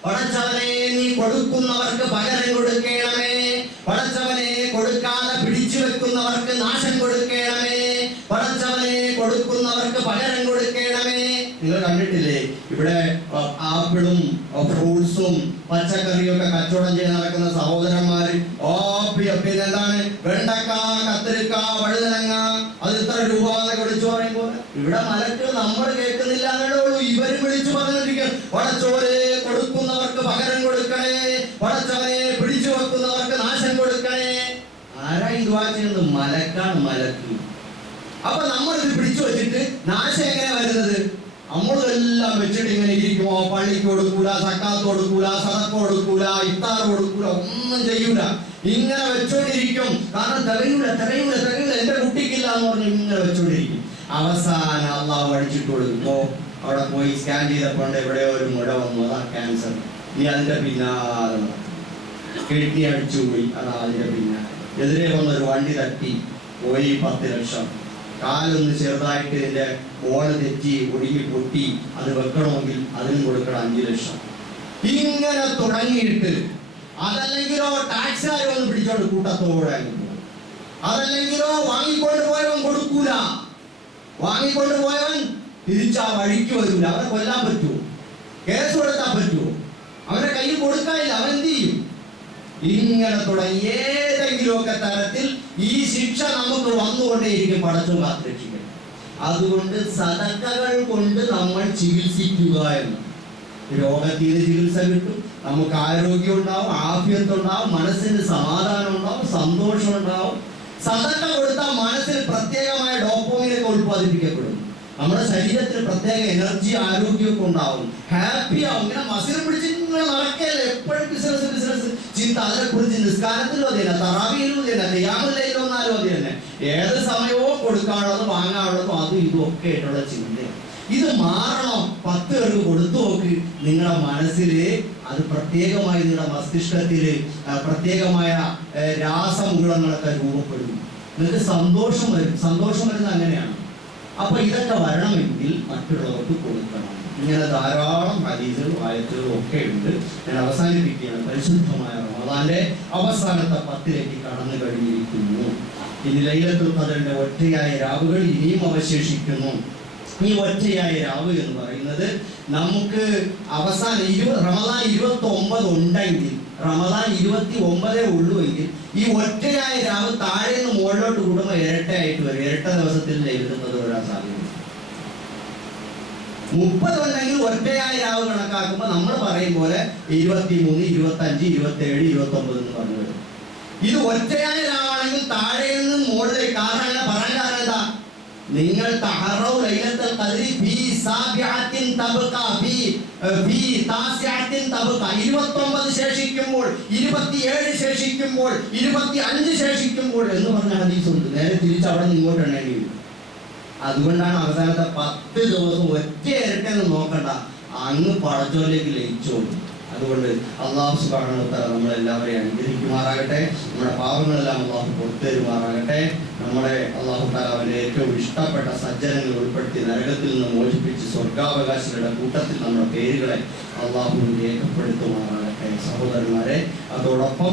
പടച്ചവനെ, നീ കൊടുക്കുന്നവർക്ക് പകരം കൊടുക്കണമേ. പടച്ചവനെ, കൊടുക്കാതെ പിടിച്ചു വെക്കുന്നവർക്ക് നാശം കൊടുക്കണമേ. പടച്ചവനെ, കൊടുക്കുന്നവർക്ക് പകരം കൊടുക്കണമേ. നിങ്ങൾ കണ്ടിട്ടില്ലേ ഇവിടെ ആപ്പിളും ഫ്രൂട്ട്സും പച്ചക്കറിയും ഒക്കെ കച്ചവടം ചെയ്ത് നടക്കുന്ന സഹോദരന്മാര്? പിന്നെ എന്താണ് വെണ്ടക്ക, കത്തിരിക്ക, വഴുതനങ്ങ, അത് ഇത്ര രൂപ എന്നൊക്കെ വിളിച്ചു പറയുമ്പോൾ ഇവിടെ മലക്ക് നമ്മൾ കേൾക്കുന്നില്ല എന്നേ ഉള്ളൂ. ഇവര് വിളിച്ചു പറഞ്ഞിരിക്കും, പടച്ചോരെ, കൊടുക്കുന്നവർക്ക് പകരം കൊടുക്കണേ, പടച്ചവനെ, പിടിച്ചു വെക്കുന്നവർക്ക് നാശം കൊടുക്കണേ. ആരാ ഈ ദുആ ചെയ്യുന്നത്? മലക്കാണ്, മലക്ക്. അപ്പൊ നമ്മൾ ഇത് പിടിച്ചു വെച്ചിട്ട് നാശം എങ്ങനെ വരുന്നത്? നമ്മളെല്ലാം വെച്ചിട്ട് ഇങ്ങനെ ഇരിക്കുമോ? പള്ളിക്ക് കൊടുക്കൂല, സക്കാത്ത് കൊടുക്കൂല, സദക്ക കൊടുക്കൂല, ഇഫ്താർ കൊടുക്കൂല, ഒന്നും ചെയ്യൂല. ഇങ്ങനെ വെച്ചോണ്ടിരിക്കും. കാരണം തികയൂല എന്റെ കുട്ടിക്കില്ല എന്ന് പറഞ്ഞ് ഇങ്ങനെ വെച്ചോണ്ടിരിക്കും. അവസാനം അള്ളാഹു അടിച്ചിട്ട് കൊടുക്കുമ്പോ അവിടെ പോയി സ്കാൻ ചെയ്തപ്പോ എവിടെയോ ഒരു മുഴ വന്നു, അതാ ക്യാൻസർ. നീ അതിന്റെ പിന്നാലെ കിഡ്നി അടിച്ചു പോയി, അതാ അതിന്റെ പിന്നാലെ. എതിരെ വന്നൊരു വണ്ടി തട്ടി പോയി 10 ലക്ഷം. കാലൊന്ന് ചെറുതായിട്ട് ഇതിന്റെ ബോള് തെറ്റി ഒടുങ്ങി പൊട്ടി, അത് വെക്കണമെങ്കിൽ അതിനും കൊടുക്കണം 5 ലക്ഷം. ഇങ്ങനെ തുടങ്ങിയിട്ട് അതല്ലെങ്കിലോ ടാക്സുകാർ വന്ന് പിടിച്ചോണ്ട് കൂട്ടത്തോടെ അങ്ങ് പോകും. അതല്ലെങ്കിലോ വാങ്ങിക്കൊണ്ട് പോയവൻ കൊടുക്കൂല, വാങ്ങിക്കൊണ്ട് പോയവൻ തിരിച്ചാ വഴിക്ക് വരൂല. അവനെ കൊല്ലാൻ പറ്റുമോ? കേസ് കൊടുക്കാൻ പറ്റുമോ? അവന്റെ കയ്യിൽ കൊടുക്കാനില്ല, അവൻ എന്ത് ചെയ്യും? ഇങ്ങനെ തുടങ്ങി ഏതെങ്കിലുമൊക്കെ തരത്തിൽ ഈ ശിക്ഷ നമുക്ക് വന്നുകൊണ്ടേയിരിക്കും. പടച്ചോ കാത്തുരക്ഷിക്കണം. അതുകൊണ്ട് സദക്കകൾ കൊണ്ട് നമ്മൾ ചികിത്സിക്കുക എന്ന്. രോഗത്തിന് ചികിത്സ കിട്ടും, നമുക്ക് ആരോഗ്യം ഉണ്ടാവും, ആഫിയത്ത് ഉണ്ടാവും, മനസ്സിന് സമാധാനം ഉണ്ടാവും, സന്തോഷം ഉണ്ടാവും. സദക്ക കൊടുത്താൽ മനസ്സിൽ പ്രത്യേകമായ ഡോപാമൈനൊക്കെ ഉൽപ്പാദിപ്പിക്കപ്പെടും. നമ്മുടെ ശരീരത്തിന് പ്രത്യേക എനർജി ആരോഗ്യമൊക്കെ ഉണ്ടാവും, ഹാപ്പി ആവും. ഇങ്ങനെ മസിൽ പിടിച്ച് ഇങ്ങനെ നടക്കല്ലേ, എപ്പോഴും ബിസിനസ് ചിന്ത. അതിനെക്കുറിച്ച് നിസ്കാരത്തിലും അത് തന്നെ, തറാവിയിലും അത് തന്നെ, ഖിയാമുല്ലൈലിലും വന്നാലും അത് തന്നെ. ഏത് സമയവും കൊടുക്കാനുള്ളതും വാങ്ങാനുള്ളതും അതും ഇതും ഒക്കെ ആയിട്ടുള്ള ചിന്തയാണ്. ഇത് മാറണം. 10 പേർക്ക് കൊടുത്തു നോക്ക്. നിങ്ങളുടെ മനസ്സിൽ അത് പ്രത്യേകമായി, നിങ്ങളുടെ മസ്തിഷ്കത്തിൽ പ്രത്യേകമായ രാസമുകുളങ്ങളൊക്കെ രൂപപ്പെടും. നിങ്ങൾക്ക് സന്തോഷം വരും. സന്തോഷം വരുന്നത് അങ്ങനെയാണ്. അപ്പൊ ഇതൊക്കെ വരണമെങ്കിൽ മറ്റുള്ളവർക്ക് കൊടുക്കണം. ഇങ്ങനെ ധാരാളം ഹദീസുകളും ആയത്തുകളും ഒക്കെ ഉണ്ട്. ഞാൻ അവസാനിപ്പിക്കുകയാണ്. പരിശുദ്ധമായ റമദാന്റെ അവസാനത്തെ 10ലേക്ക് കടന്നു കഴിഞ്ഞിരിക്കുന്നു. ഇനി ലൈലത്തുൽ ഖദറിന്റെ ഒറ്റയായ രാവുകൾ ഇനിയും അവശേഷിക്കുന്നു. ഈ ഒറ്റയായ രാവ് എന്ന് പറയുന്നത് നമുക്ക് അവസാനം റമദാൻ 29 ഉണ്ടെങ്കിൽ, റമദാൻ 29 ഉള്ളൂ എങ്കിൽ ഈ ഒറ്റയായ രാവ് താഴെ നിന്ന് മുകളിലോട്ട് കൂടുമ്പോൾ ഇരട്ടയായിട്ട് വരും. ഇരട്ട ദിവസത്തിൽ ലൈലത്തുൽ വരാൻ സാധ്യത. 30 ഉണ്ടെങ്കിൽ ഒറ്റയായ രാവ് കണക്കാക്കുമ്പോൾ നമ്മൾ പറയും പോലെ 23, 25, 27, 29 എന്ന് പറഞ്ഞു വരും. ഇത് ഒറ്റയായ രാവാണെങ്കിൽ താഴെ നിന്ന് മുകളിലേക്ക്. കാരണം പറയാൻ കാരണം എന്താ? നിങ്ങൾ തഹറൗ ലൈലത്തുൽ ഖദ്രി ഫീ സാബിഅത്തിൻ തബ്ഖ ഫീ താസിഅത്തിൻ തബ്ഖ. 29 ശേഷിക്കുമ്പോൾ, 27 ശേഷിക്കുമ്പോൾ, 25 ശേഷിക്കുമ്പോൾ എന്ന് പറഞ്ഞ ഹദീസുണ്ട്. നേരെ തിരിച്ച് അവിടെ നിന്ന് ഇങ്ങോട്ട് എണ്ണേണ്ടി വരും. അതുകൊണ്ടാണ് അവസാനത്തെ 10 ദിവസം ഒറ്റ ഇരട്ടെന്ന് നോക്കണ്ട, അങ്ങ് പടച്ചോലേക്ക് ലയിച്ചോളൂ. അതുകൊണ്ട് അല്ലാഹു സുബ്ഹാനഹു വ തആല നമ്മളെല്ലാവരെയും അനുഗ്രഹിക്കുമാറാകട്ടെ. നമ്മുടെ പാപങ്ങളെല്ലാം അല്ലാഹു പുറത്തുതരുമാറാകട്ടെ. നമ്മളെ അല്ലാഹു തആല അവന്റെ ഏറ്റവും ഇഷ്ടപ്പെട്ട സജ്ജനങ്ങൾ ഉൾപ്പെടുത്തി നരകത്തിൽ നിന്ന് മോചിപ്പിച്ച് സ്വർഗാവകാശികളുടെ കൂട്ടത്തിൽ നമ്മുടെ പേരുകളെ അല്ലാഹു രേഖപ്പെടുത്തുമാറാകട്ടെ. സഹോദരന്മാരെ, അതോടൊപ്പം